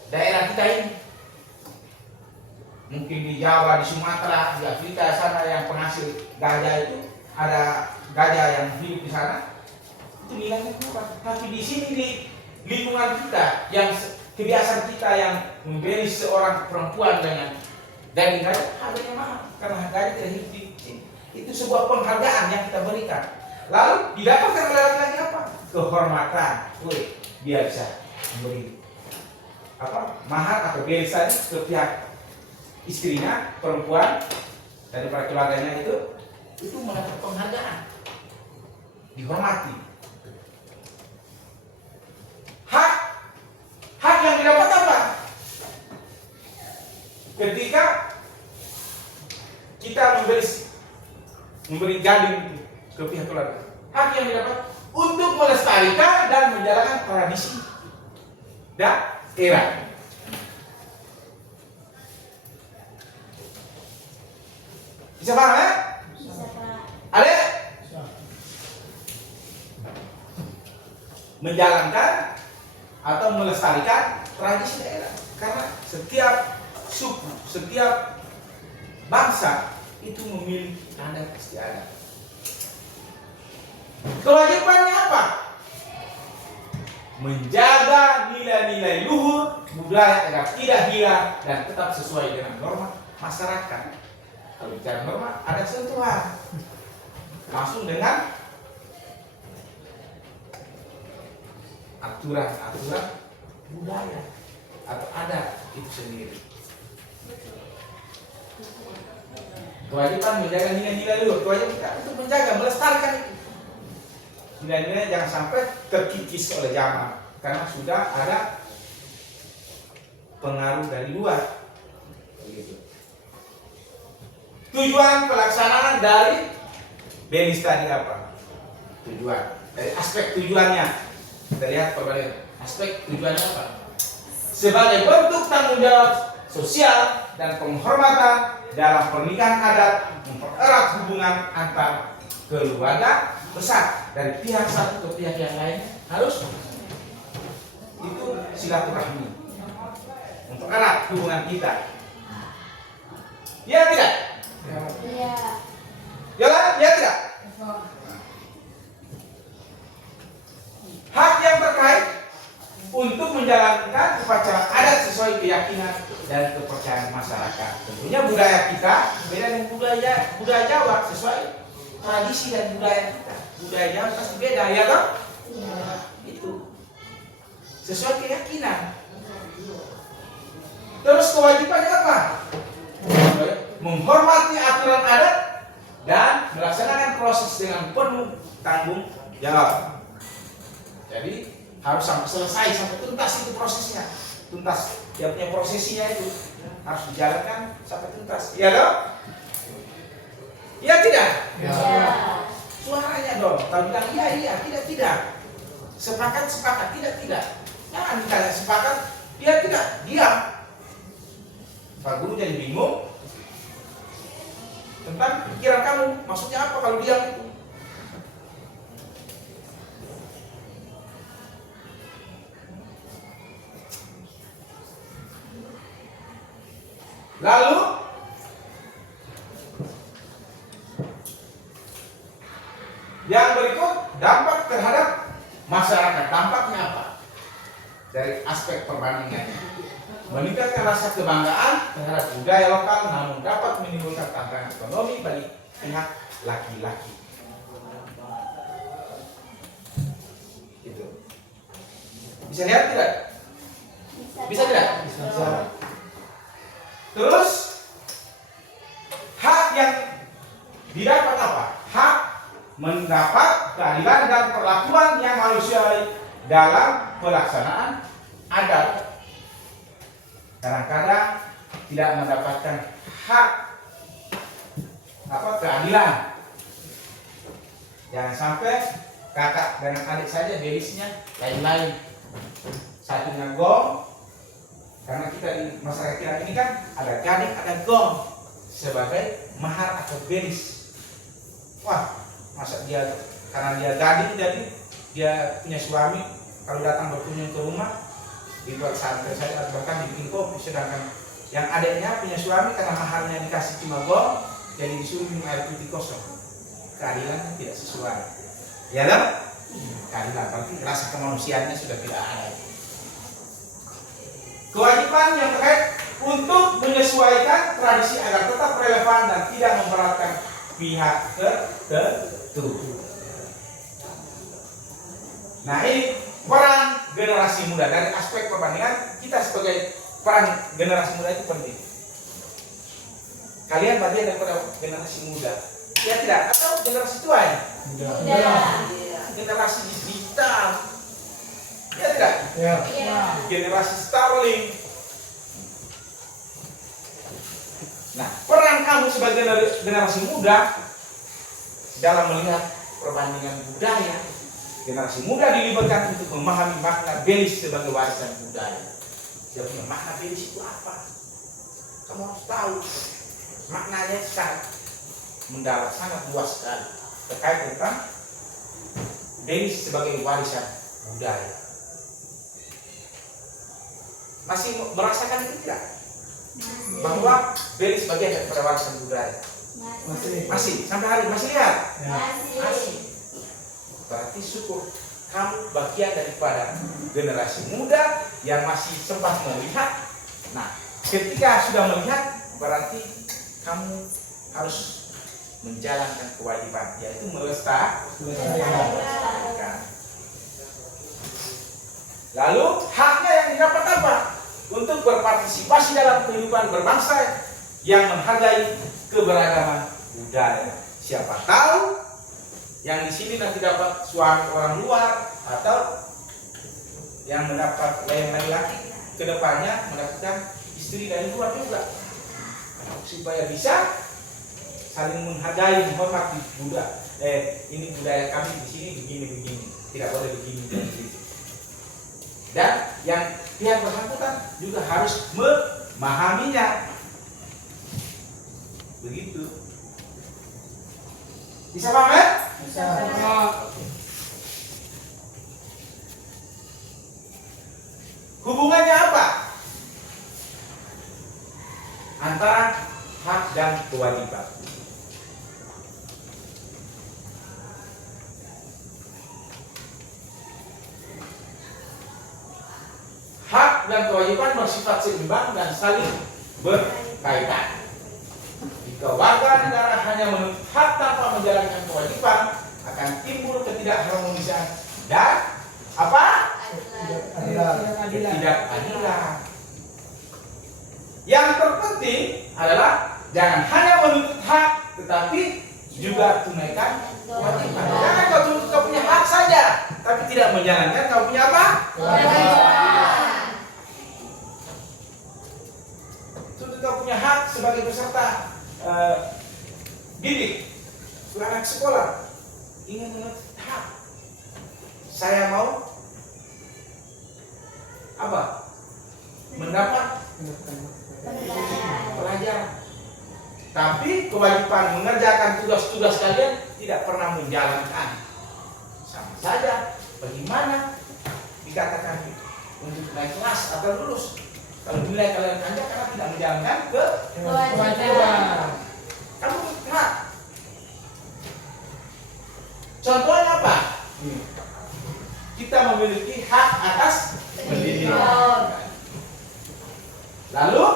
daerah kita ini. Mungkin di Jawa, di Sumatera, di Afrika sana yang penghasil gajah itu ada gajah yang hidup di sana itu nilainya kurang. Tapi di sini di lingkungan kita yang kebiasaan kita yang membeli seorang perempuan dengan daging gajah harganya mahal karena harganya tidak hidup di sini. Itu sebuah penghargaan yang kita berikan. Lalu didapatkan oleh laki-laki apa? Kehormatan. Woi, dia bisa memberi mahar atau beresan ke pihak istrinya, perempuan daripada keluarganya itu mendapat penghargaan, dihormati. Hak yang didapat apa? Ketika kita memberi gading ke pihak keluarga, hak yang didapat untuk melestarikan dan menjalankan tradisi daerah. Bisa paham ya? Bisa, Pak. Ada? Menjalankan atau melestarikan tradisi daerah. Karena setiap suku, setiap bangsa itu memiliki adat istiadat. Kewajibannya apa? Menjaga nilai-nilai luhur budaya agar tidak hilang dan tetap sesuai dengan norma masyarakat. Kalau bicara norma, ada sentuhan langsung dengan aturan-aturan budaya atau adat itu sendiri. Kewajiban menjaga nilai-nilai luhur, kewajiban kita untuk menjaga, melestarikan itu. Nilai-nilai jangan sampai terkikis oleh zaman karena sudah ada pengaruh dari luar. Begitu. Tujuan pelaksanaan dari BENIS tadi apa? Tujuan. Dari aspek tujuannya kita lihat perbandingan. Aspek tujuannya apa? Sebagai bentuk tanggung jawab sosial dan penghormatan dalam pernikahan adat, mempererat hubungan antar keluarga besar dari pihak satu ke pihak yang lain harus itu silaturahmi, mempererat hubungan kita. Ya tidak? Iya. Jalan? Ya tidak? Hak yang terkait untuk menjalankan upacara adat sesuai keyakinan dan kepercayaan masyarakat. Tentunya budaya kita beda dengan budaya Jawa, sesuai tradisi dan budaya kita. Budaya Jawa pasti beda, ya toh? Itu sesuai keyakinan. Terus kewajibannya apa? Menghormati aturan adat dan melaksanakan proses dengan penuh tanggung jawab. Jadi harus sampai selesai, sampai tuntas itu prosesnya. Tuntas, dia punya prosesinya itu harus dijalankan sampai tuntas. Iya dong? Iya tidak? Iya. Suaranya dong. Kalau bilang iya, tidak. Sepakat, tidak. Jangan ditanya sepakat, dia tidak, diam. Pak Guru jadi bingung tentang pikiran kamu. Maksudnya apa kalau diam itu? Lalu yang berikut, dampak terhadap masyarakat. Dampaknya apa? Dari aspek perbandingannya, meningkatkan rasa kebanggaan terhadap budaya lokal, namun dapat menimbulkan tantangan ekonomi bagi pihak laki-laki. Itu bisa lihat tidak? Bisa tidak? Bisa. Terus hak yang didapat apa? Hak mendapat keadilan dan perlakuan yang manusiawi dalam pelaksanaan adat. Kadang-kadang tidak mendapatkan hak keadilan. Jangan sampai kakak dengan adik saja berisnya lain-lain. Satunya gong, karena kita di masyarakat kita ini kan ada gading, ada gong sebagai mahar atau beris. Wah, masa dia karena dia gading jadi dia punya suami, kalau datang berkunjung ke rumah dibuat santai saja, bahkan dibikin kopi, sedangkan yang adiknya punya suami karena maharnya dikasih cuma gol, jadi disuruh minum air putih kosong. Keadilan tidak sesuai, ya kan? Keadilan berarti rasa kemanusiaannya sudah tidak ada. Kewajiban yang terkait untuk menyesuaikan tradisi agar tetap relevan dan tidak memberatkan pihak tertentu. Nah, ini peran generasi muda. Dari aspek perbandingan, kita sebagai peran generasi muda itu penting. Kalian bagian daripada generasi muda, ya tidak? Atau generasi tua ya? Generasi digital, ya tidak? Generasi Starlink. Nah, peran kamu sebagai generasi muda dalam melihat perbandingan budaya, generasi muda dilibatkan untuk memahami makna Belis sebagai warisan budaya. Dia punya makna Belis itu apa? Kamu harus tahu maknanya sangat mendalam, sangat luas sekali terkait tentang Belis sebagai warisan budaya. Masih merasakan itu tidak? Bahwa Belis bagian daripada warisan budaya. Masih sampai hari masih lihat? Masih. Berarti syukur kamu bagian daripada generasi muda yang masih sempat melihat. Nah, ketika sudah melihat, berarti kamu harus menjalankan kewajiban, yaitu melestarikan. Lalu haknya yang didapat apa? Untuk berpartisipasi dalam kehidupan berbangsa yang menghargai keberagaman budaya. Siapa tahu yang di sini nanti dapat suami orang luar, atau yang mendapat yang laki-laki kedepannya mendapatkan istri dari luar juga, supaya bisa saling menghargai, menghormati budaya. Ini budaya kami di sini begini, tidak boleh begini dan begitu. Dan yang pihak bersangkutan juga harus memahaminya. Begitu. Bisa paham ya? Bisa. Hubungannya apa antara hak dan kewajiban? Hak dan kewajiban bersifat seimbang dan saling berkaitan. Jika warga negara hanya menuntut hak tanpa menjalankan kewajiban, akan timbul ketidakharmonisan dan apa? Ketidakadilan. Yang terpenting adalah jangan hanya menuntut hak, tetapi juga tunaikan kewajiban. Jangan kau tuntut kau punya hak saja, tapi tidak menjalankan kau punya apa? Kewajiban. Tuntut kau punya hak sebagai peserta didik, anak sekolah ingin menuntut hak. Saya mau apa? Mendapat pelajaran. Tapi kewajiban mengerjakan tugas-tugas kalian tidak pernah menjalankan. Sama saja. Bagaimana dikatakan untuk naik kelas atau lulus? Kalau nilai kalian rendah karena tidak menjalankan kewajiban. Kamu hak. Contohnya apa? Kita memiliki hak atas pendidikan. Lalu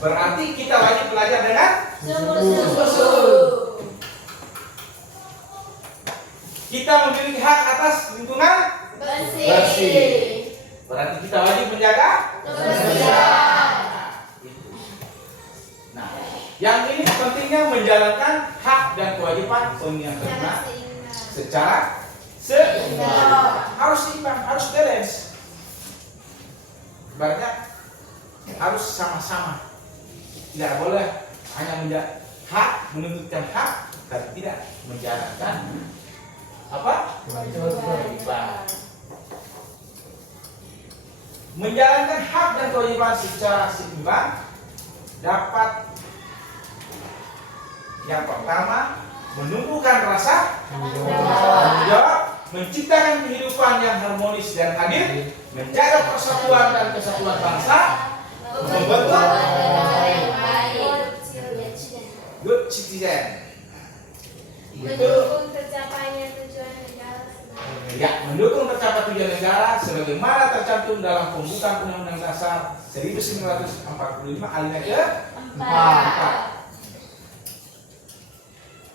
berarti kita wajib belajar dengan sungguh-sungguh. Kita memiliki hak atas lingkungan bersih. Berarti kita wajib menjaga kebersihan. Nah, yang ini pentingnya menjalankan hak dan kewajiban yang terima secara seimbang. Harus seimbang, harus balance. Ibaratnya harus sama-sama. Tidak boleh hanya hak, menuntutkan hak, tapi tidak menjalankan apa? Kewajiban. Menjalankan hak dan kewajiban secara seimbang dapat yang pertama menumbuhkan rasa tanggung jawab, menciptakan kehidupan yang harmonis dan adil, menjaga persatuan dan kesatuan bangsa, membentuk good citizen. Itu mendukung tercapainya tujuan negara ya, mendukung tercapai tujuan negara sebagaimana tercantum dalam pembukaan Undang-Undang Dasar 1945 alinea ke-4.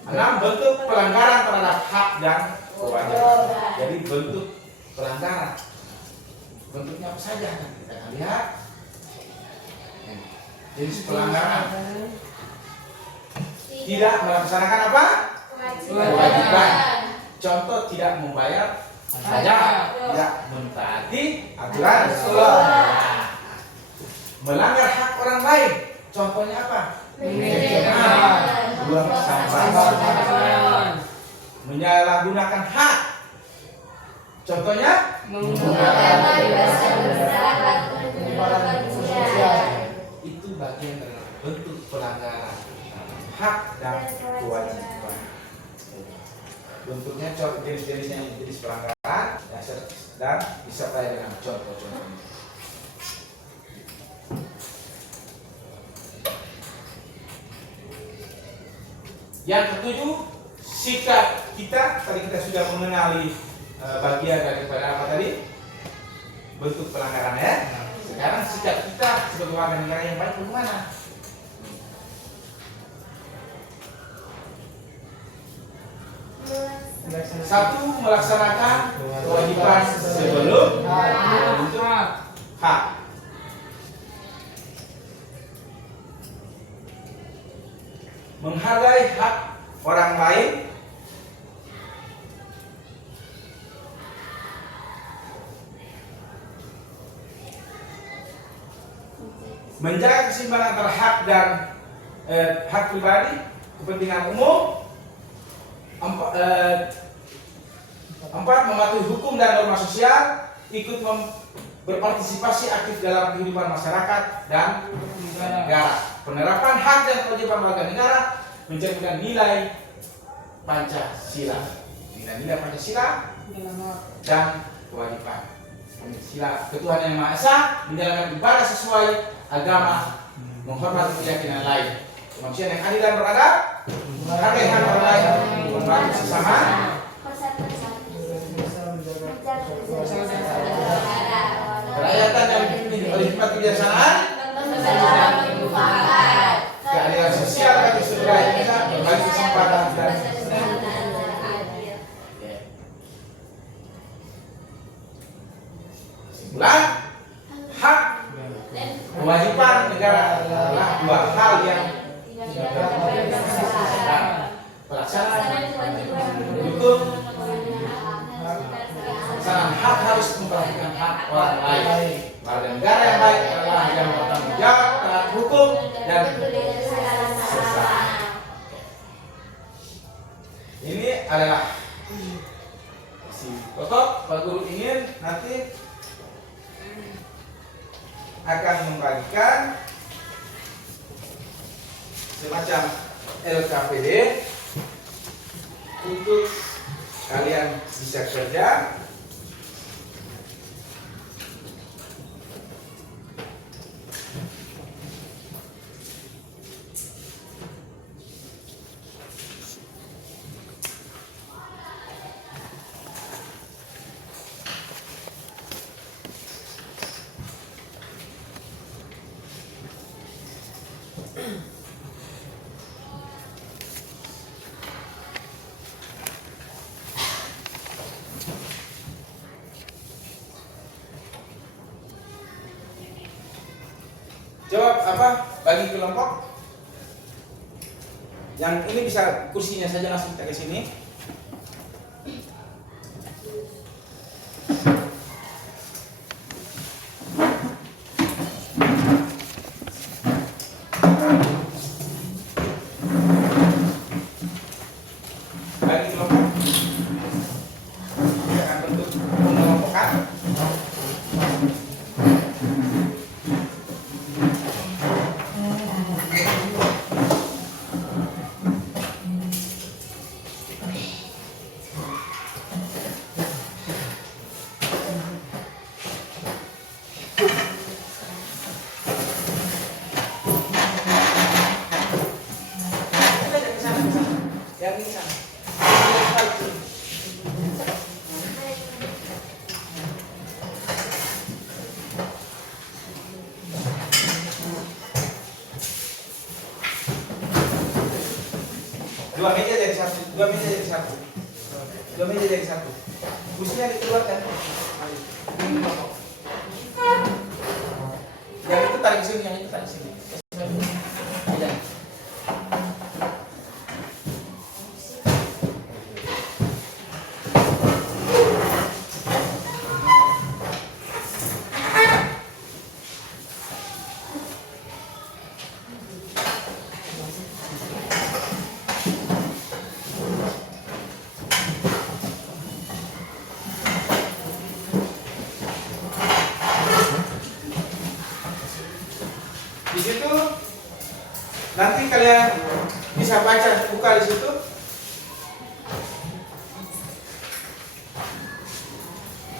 6. Bentuk pelanggaran terhadap hak dan kewajiban. Jadi bentuk pelanggaran, bentuknya apa saja? Kita akan lihat. Jenis pelanggaran: tidak melaksanakan apa? Kewajiban. Contoh, tidak membayar pajak, tidak mentaati aturan sekolah, melanggar hak orang lain. Contohnya apa? Buang sampah, menyalahgunakan hak. Contohnya itu bagian dari bentuk pelanggaran hak dan kewajiban. Bentuknya contoh jenis-jenisnya, jenis pelanggaran dan disertai dengan contoh-contohnya. Yang ketujuh, sikap kita. Tadi kita sudah mengenali bagian daripada apa tadi? Bentuk pelanggaran ya. Sekarang sikap kita sebagai warga negara yang baik bagaimana? Satu, melaksanakan kewajiban sebelum membentuk hak. Menghargai hak orang lain. Menjaga keseimbangan antara hak dan hak pribadi, kepentingan umum. 4. Mematuhi hukum dan norma sosial, ikut berpartisipasi aktif dalam kehidupan masyarakat dan negara. Penerapan hak dan kewajiban warga negara mencerminkan nilai Pancasila. Nilai Pancasila dan kewajiban. Sila ketuhanan yang Maha Esa, menjalankan ibadah sesuai agama, menghormati keyakinan lain, kemanusiaan yang adil dan beradab, menghargai hak orang lain, membantu sesama, kerakyatan yang dipimpin oleh hikmat kebijaksanaan, keadilan sosial bagi seluruh rakyat Indonesia, berbagi kesempatan dan kesimpulan, hak kewajiban negara adalah dua hal yang pelaksanaan hukum. Pelaksanaan hak harus memperhatikan hak orang lain. Warga negara yang baik adalah yang bertanggung jawab terhadap hukum dan sesama. Ini adalah si pokok. Pak Guru ingin nanti akan membagikan semacam LKPD untuk kalian bisa kerja. Jawab apa? Bagi kelompok. Yang ini bisa kursinya saja langsung kita ke sini. Bagi kelompok. Kita akan bentuk pengelompokan. Yang ini sana. Dua meja jadi satu. Kursinya dikeluarkan. Yang itu tarik sini, Meja. Di situ nanti kalian bisa buka di situ.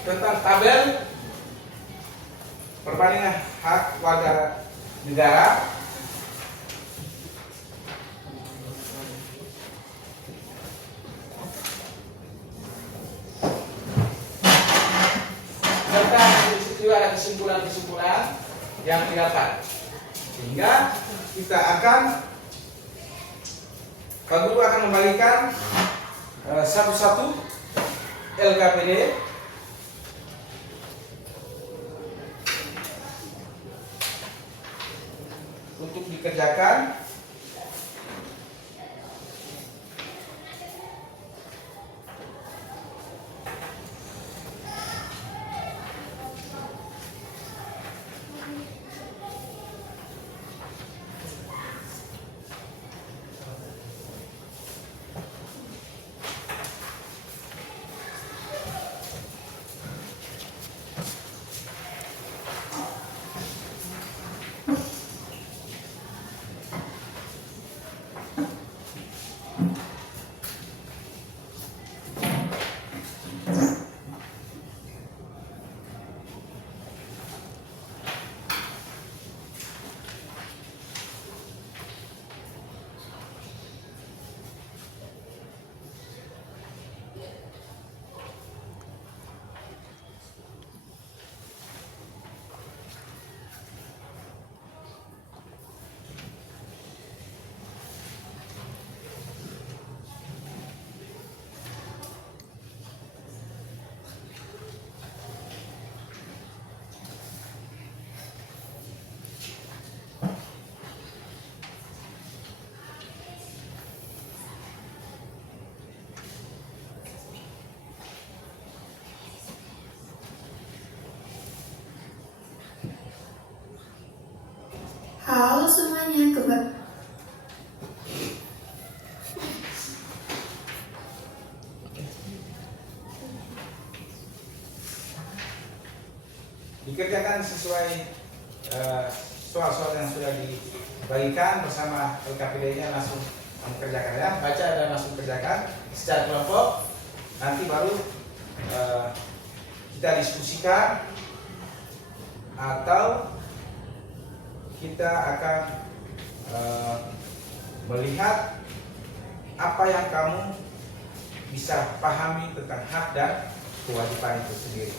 Tentang tabel perbandingan hak warga negara. Serta di situ juga ada kesimpulan-kesimpulan yang didapat. Sehingga kita akan Pak Guru akan membalikan satu-satu LKPD untuk dikerjakan. Halo semuanya, dikerjakan sesuai soal-soal yang sudah dibagikan bersama LKPD-nya, langsung mengerjakan ya, baca dan langsung kerjakan secara kelompok. Nanti baru kita diskusikan atau kita akan melihat apa yang kamu bisa pahami tentang hak dan kewajiban itu sendiri.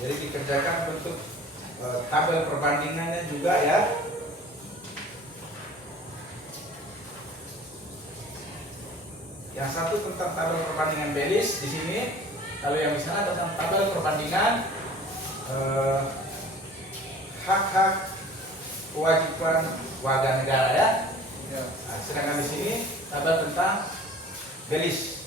Jadi dikerjakan bentuk tabel perbandingannya juga ya. Yang satu tentang tabel perbandingan Belis di sini, kalau yang di sana tentang tabel perbandingan hak-hak kewajiban warga negara ya. Nah, sedangkan di sini tabel tentang Belis.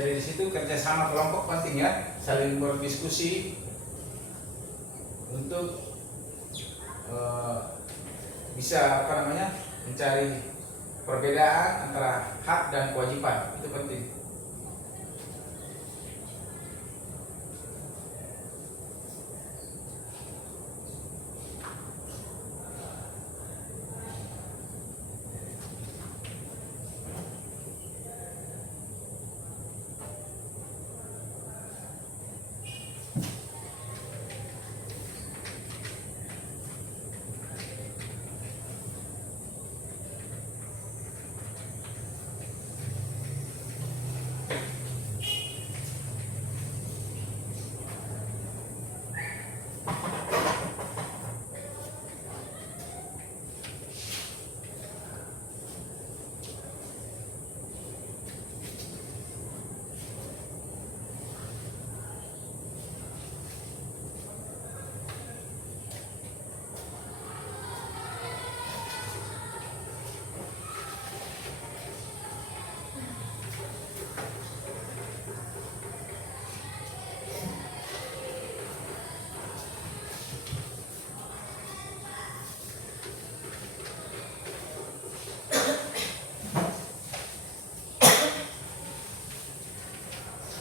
Jadi di situ kerjasama kelompok penting ya, saling berdiskusi untuk bisa mencari perbedaan antara hak dan kewajiban, itu penting.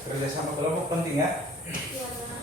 Kerjasama kelompok penting ya. Iya, Ma.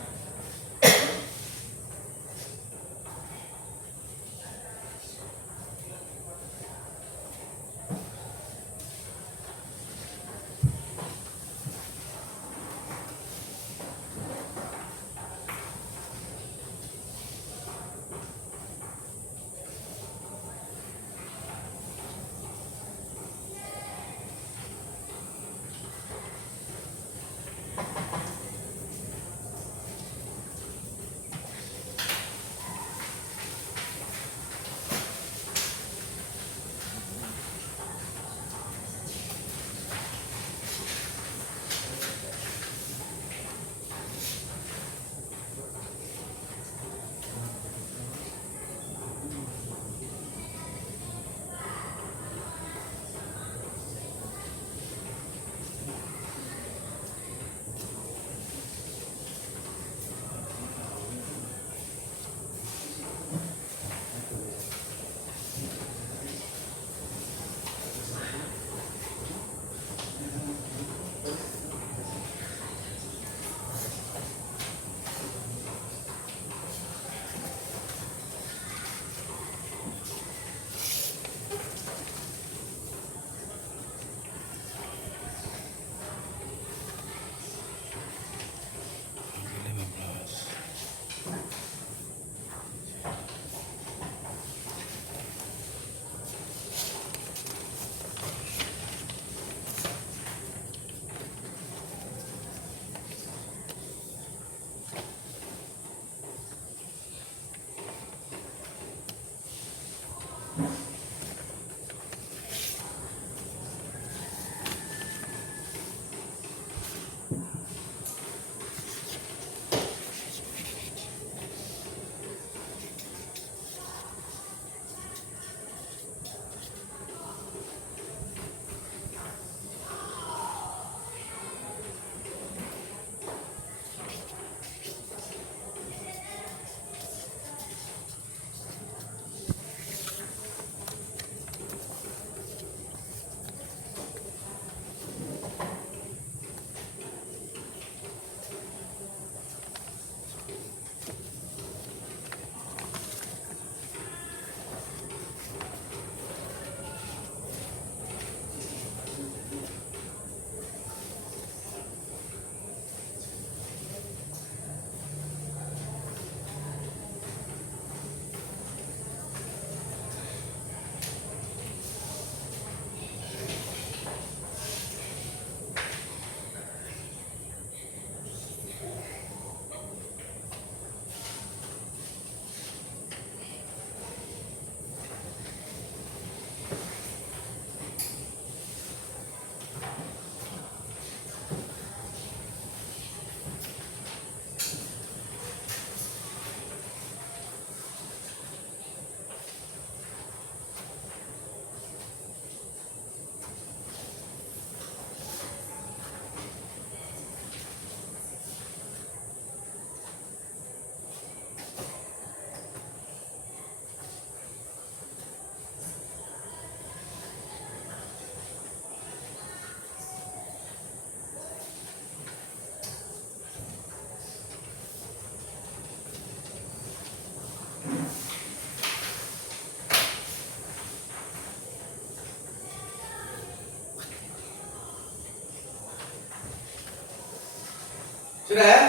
Sudah ya?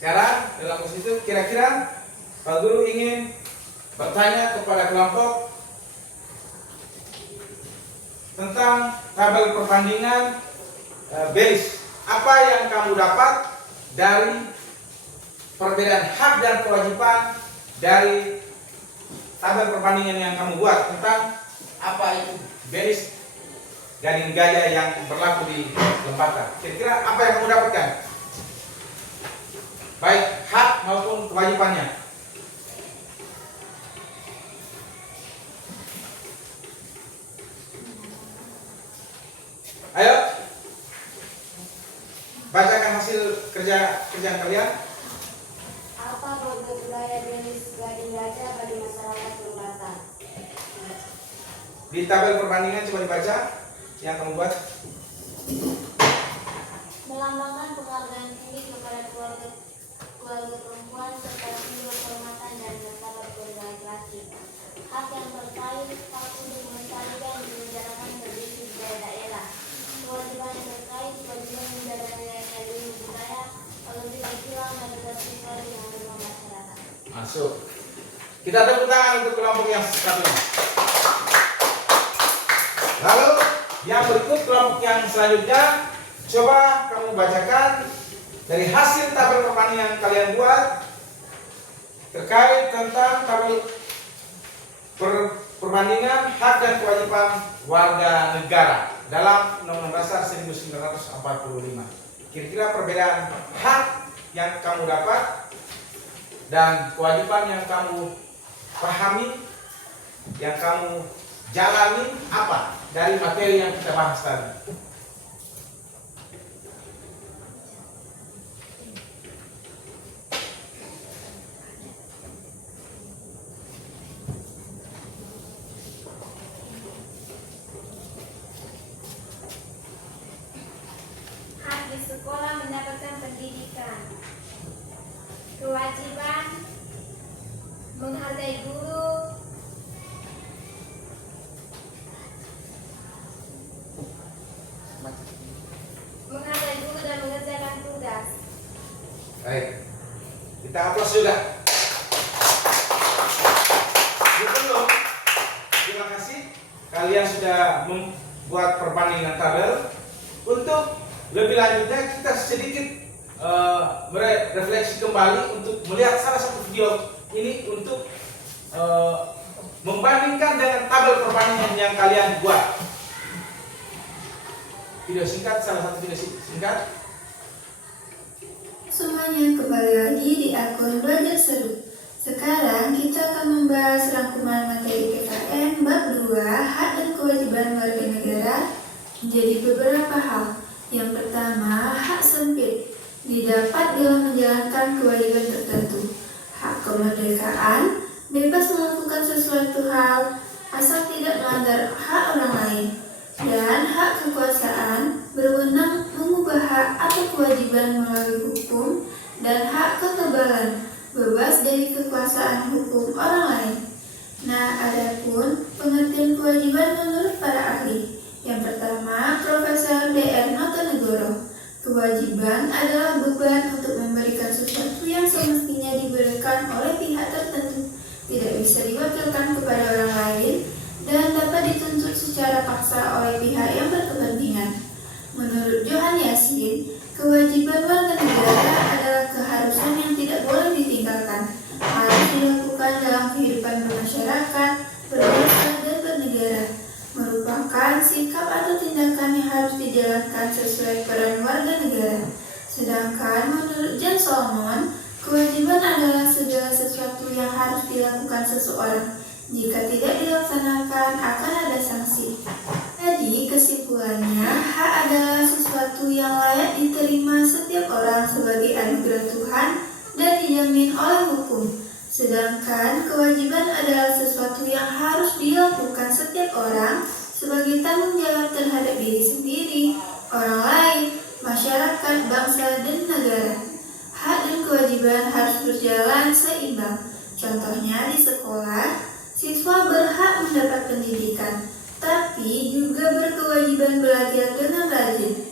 Sekarang dalam posisi itu kira-kira Pak Guru ingin bertanya kepada kelompok tentang tabel perbandingan baris. Apa yang kamu dapat dari perbedaan hak dan kewajiban dari tabel perbandingan yang kamu buat tentang apa itu baris gading gajah yang berlaku di lembaga. Kira-kira apa yang kamu dapatkan? Baik hak maupun kewajibannya. Ayo, bacakan hasil kerjaan kalian. Apa budaya jenis gading gajah bagi masyarakat Perbatasan? Di tabel perbandingan coba dibaca yang kamu buat. Melambangkan penghargaan tinggi kepada keluarga perempuan serta simbol kehormatan dan martabat keluarga laki-laki. Hak yang terkait hak untuk melestarikan dan menjalankan tradisi budaya daerah. Kewajiban yang terkait kewajiban menjaga nilai-nilai ilmu budaya agar tidak hilang dan tetap siswa di tengah masyarakat. Masuk. Kita tepuk tangan untuk kelompok yang satu ini. Lalu yang berikut kelompok yang selanjutnya, coba kamu bacakan dari hasil tabel perbandingan yang kalian buat terkait tentang tabel perbandingan hak dan kewajiban warga negara dalam Undang-Undang Dasar 1945. Kira-kira perbedaan hak yang kamu dapat dan kewajiban yang kamu pahami, yang kamu jalani apa dari materi yang kita bahas tadi? Hak di sekolah mendapatkan pendidikan. Kewajiban menghargai guru, dan mengerjakan tugas. Baik, kita aplaus juga. Belum? Terima kasih. Kalian sudah membuat perbandingan tabel. Untuk lebih lanjutnya kita sedikit merefleksi kembali untuk melihat salah satu video ini untuk membandingkan dengan tabel perbandingan yang kalian buat. Video singkat, salah satu video singkat. Semuanya kembali lagi di akun Belajar Seru. Sekarang kita akan membahas rangkuman materi PKN bab 2 hak dan kewajiban warga negara menjadi beberapa hal. Yang pertama, hak sempit didapat dalam menjalankan kewajiban tertentu. Hak kemerdekaan bebas melakukan sesuatu hal asal tidak melanggar hak orang lain. Dan hak kekuasaan berwenang mengubah hak atau kewajiban melalui hukum, dan hak kekebalan bebas dari kekuasaan hukum orang lain. Nah, adapun pengertian kewajiban menurut para ahli. Yang pertama, Profesor Dr. Notonegoro. Kewajiban adalah beban untuk memberikan sesuatu yang semestinya diberikan oleh pihak tertentu, tidak bisa diwakilkan kepada orang lain, dan dapat dituntut secara paksa oleh pihak yang berkepentingan. Menurut Johan Yasin, kewajiban warga negara adalah keharusan yang tidak boleh ditinggalkan, harus dilakukan dalam kehidupan bermasyarakat, berbangsa, dan bernegara, merupakan sikap atau tindakan yang harus dijalankan sesuai peran warga negara. Sedangkan menurut Jan Solomon, kewajiban adalah segala sesuatu yang harus dilakukan seseorang. Jika tidak dilaksanakan akan ada sanksi. Jadi kesimpulannya, hak adalah sesuatu yang layak diterima setiap orang sebagai anugerah Tuhan dan dijamin oleh hukum. Sedangkan kewajiban adalah sesuatu yang harus dilakukan setiap orang sebagai tanggung jawab terhadap diri sendiri, orang lain, masyarakat, bangsa, dan negara. Hak dan kewajiban harus berjalan seimbang. Contohnya di sekolah, siswa berhak mendapat pendidikan, tapi juga berkewajiban belajar dengan rajin.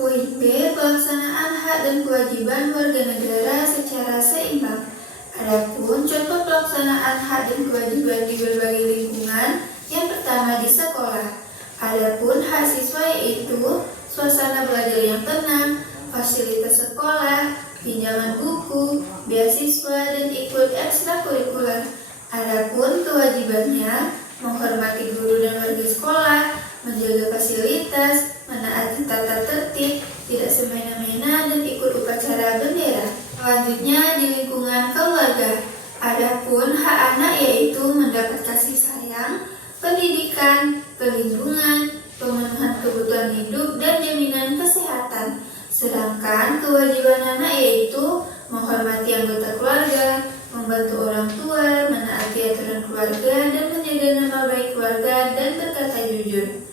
Poin B, pelaksanaan hak dan kewajiban warga negara secara seimbang. Adapun contoh pelaksanaan hak dan kewajiban di berbagai lingkungan, yang pertama di sekolah. Adapun hak siswa yaitu suasana belajar yang tenang, fasilitas sekolah, pinjaman buku, beasiswa, dan ikut ekstrakurikuler. Adapun kewajibannya menghormati guru dan warga sekolah, menjaga fasilitas, menaati tata tertib, tidak semena-mena, dan ikut upacara bendera. Selanjutnya di lingkungan keluarga. Adapun hak anak yaitu mendapat kasih sayang, pendidikan, perlindungan, pemenuhan kebutuhan hidup, dan jaminan kesehatan. Sedangkan kewajiban anak yaitu menghormati anggota keluarga, membantu orang tua, menaati aturan keluarga, dan menjaga nama baik keluarga dan berkata jujur.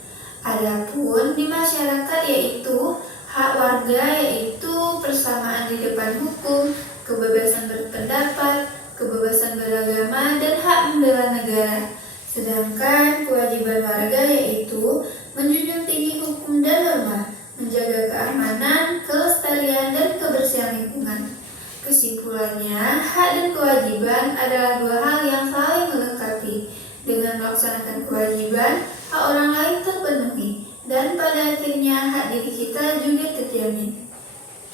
Adapun di masyarakat yaitu hak warga yaitu persamaan di depan hukum, kebebasan berpendapat, kebebasan beragama, dan hak membela negara. Sedangkan kewajiban warga yaitu menjunjung tinggi hukum dan norma, menjaga keamanan, kelestarian, dan kebersihan lingkungan. Kesimpulannya, hak dan kewajiban adalah dua hal yang saling melengkapi. Dengan melaksanakan kewajiban, hak orang lain terpenuhi, dan pada akhirnya hak diri kita juga terjamin.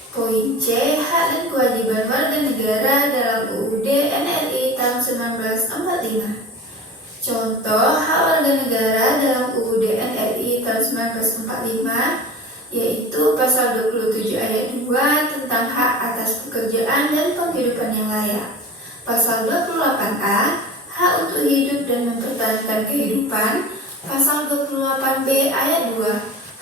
Poin C, hak dan kewajiban warga negara dalam UUD NRI tahun 1945. Contoh hak warga negara dalam UUD NRI tahun 1945 yaitu pasal 27 ayat 2 tentang hak atas pekerjaan dan penghidupan yang layak. Pasal 28A, hak untuk hidup dan mempertahankan kehidupan. Pasal 28B ayat 2,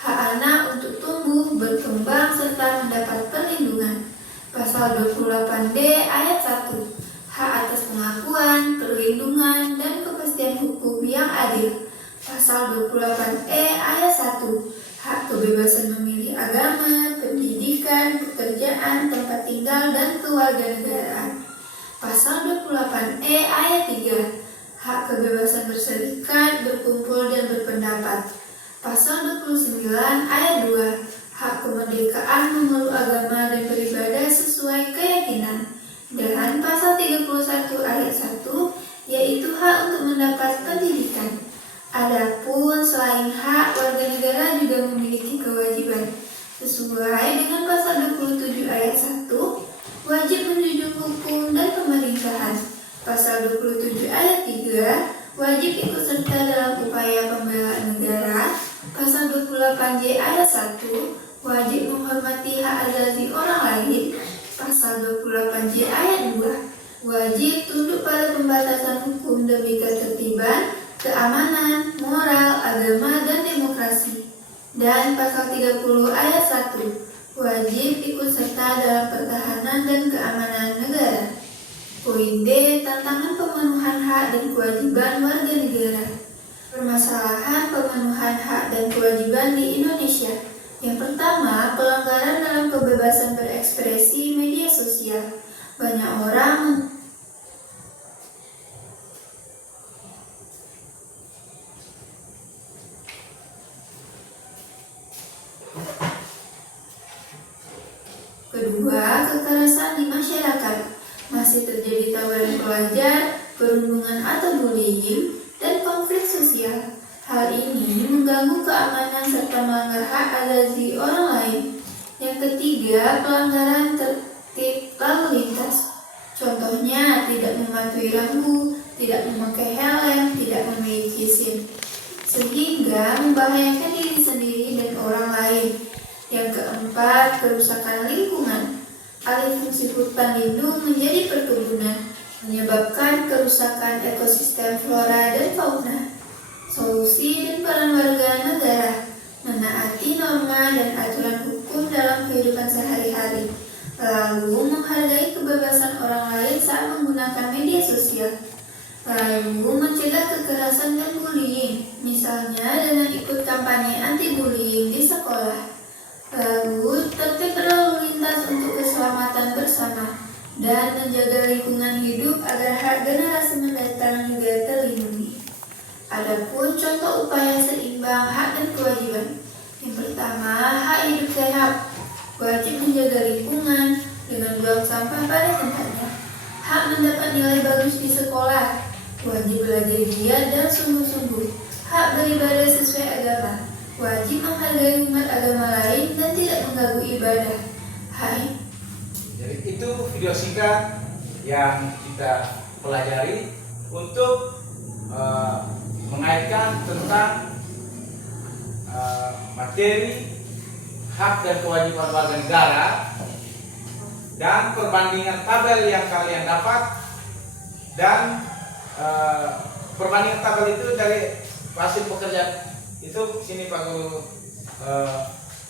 hak anak untuk tumbuh, berkembang, serta mendapat perlindungan. Pasal 28D ayat 1, hak atas pengakuan, perlindungan, dan kepastian hukum yang adil. Pasal 28E ayat 1, hak kebebasan memilih agama, pendidikan, pekerjaan, tempat tinggal, dan kewarganegaraan. Pasal 28E ayat 3, hak kebebasan berserikat, berkumpul, dan berpendapat. Pasal 29 ayat 2, hak kemerdekaan memeluk agama dan beribadah sesuai keyakinan. Dan pasal 31 ayat 1, yaitu hak untuk mendapat pendidikan. Adapun selain hak, warga negara juga memiliki kewajiban. Sesuai dengan pasal 27 ayat 1, wajib menjunjung hukum dan pemerintahan. Pasal 27 ayat 3, wajib ikut serta dalam upaya pembelaan negara. Pasal 28J ayat 1, wajib menghormati hak asasi orang lain. Pasal 28J ayat 2, wajib tunduk pada pembatasan hukum demi ketertiban, keamanan, moral, agama, dan demokrasi. Dan pasal 30 ayat 1, wajib ikut serta dalam pertahanan dan keamanan negara. Poin D, tantangan pemenuhan hak dan kewajiban warga negara. Permasalahan pemenuhan hak dan kewajiban di Indonesia. Yang pertama, pelanggaran dalam kebebasan berekspresi media sosial. Banyak orang Kedua, kekerasan di masyarakat. Masih terjadi tawuran pelajar, perundungan atau bullying, dan konflik sosial. Hal ini mengganggu keamanan serta melanggar hak asasi orang lain. Yang ketiga, pelanggaran tertib lalu lintas. Contohnya, tidak mematuhi rambu, tidak memakai helm, tidak memiliki SIM, sehingga membahayakan diri sendiri dan orang lain. Yang keempat, kerusakan lingkungan. Alih fungsi hutan lindung menjadi perkebunan, menyebabkan kerusakan ekosistem flora dan fauna. Solusi dan peran warga negara: menaati norma dan aturan hukum dalam kehidupan sehari-hari, lalu menghargai kebebasan orang lain saat menggunakan media sosial, lalu mencegah kekerasan dan bullying, misalnya dengan ikut kampanye anti-bullying di sekolah. Lalu tertib berlalu lintas untuk keselamatan bersama dan menjaga lingkungan hidup agar hak generasi mendatang juga terlindungi. Adapun contoh upaya seimbang hak dan kewajiban. Yang Yang pertama, hak hidup sehat. Wajib menjaga lingkungan dengan buang sampah pada tempatnya. Hak mendapat nilai bagus di sekolah. Wajib belajar giat dan sungguh-sungguh. Hak beribadah sesuai agama. Wajib menghargai umat agama lain dan tidak mengganggu ibadah. Hai. Jadi itu video singkat yang kita pelajari untuk mengaitkan tentang materi hak dan kewajiban warga negara dan perbandingan tabel yang kalian dapat dan perbandingan tabel itu dari hasil pekerjaan itu sini Pak Guru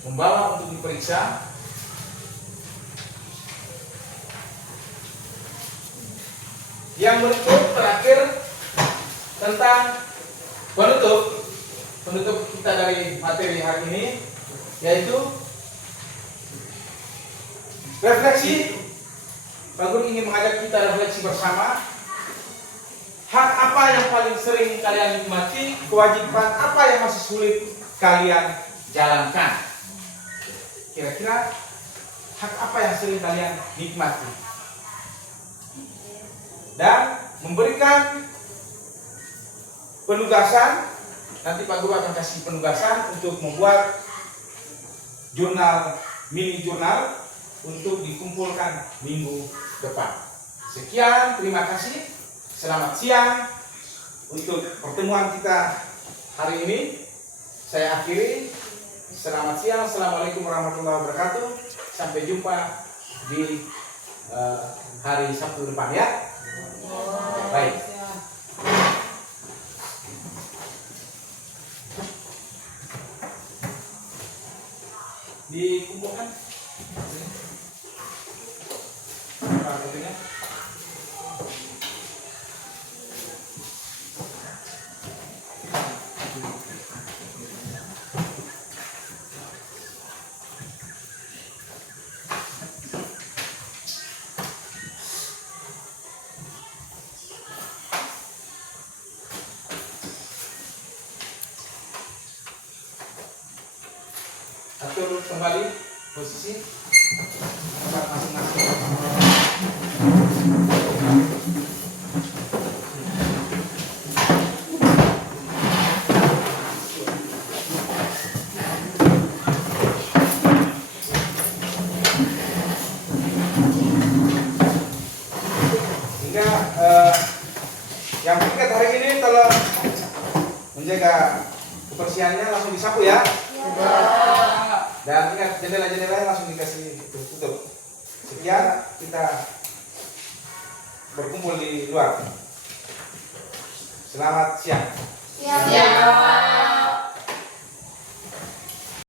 membawa untuk diperiksa. Yang menutup terakhir tentang penutup kita dari materi hari ini, yaitu refleksi. Pak Guru ingin mengajak kita refleksi bersama. Hak apa yang paling sering kalian nikmati? Kewajiban apa yang masih sulit kalian jalankan? Kira-kira hak apa yang sering kalian nikmati? Dan memberikan penugasan. Nanti Pak Guru akan kasih penugasan untuk membuat mini jurnal untuk dikumpulkan minggu depan. Sekian, terima kasih. Selamat siang untuk pertemuan kita hari ini. Saya akhiri. Selamat siang. Assalamualaikum warahmatullahi wabarakatuh. Sampai jumpa di hari Sabtu depan ya. Baik. Dikumpulkan. Fotonya. Atur kembali posisi tempat masing-masing. Sehingga yang berangkat hari ini kalau menjaga kebersihannya langsung disapu ya. Dan ingat jendela-jendelanya langsung dikasih tutup. Sekian, kita berkumpul di luar. Selamat siang. Siap.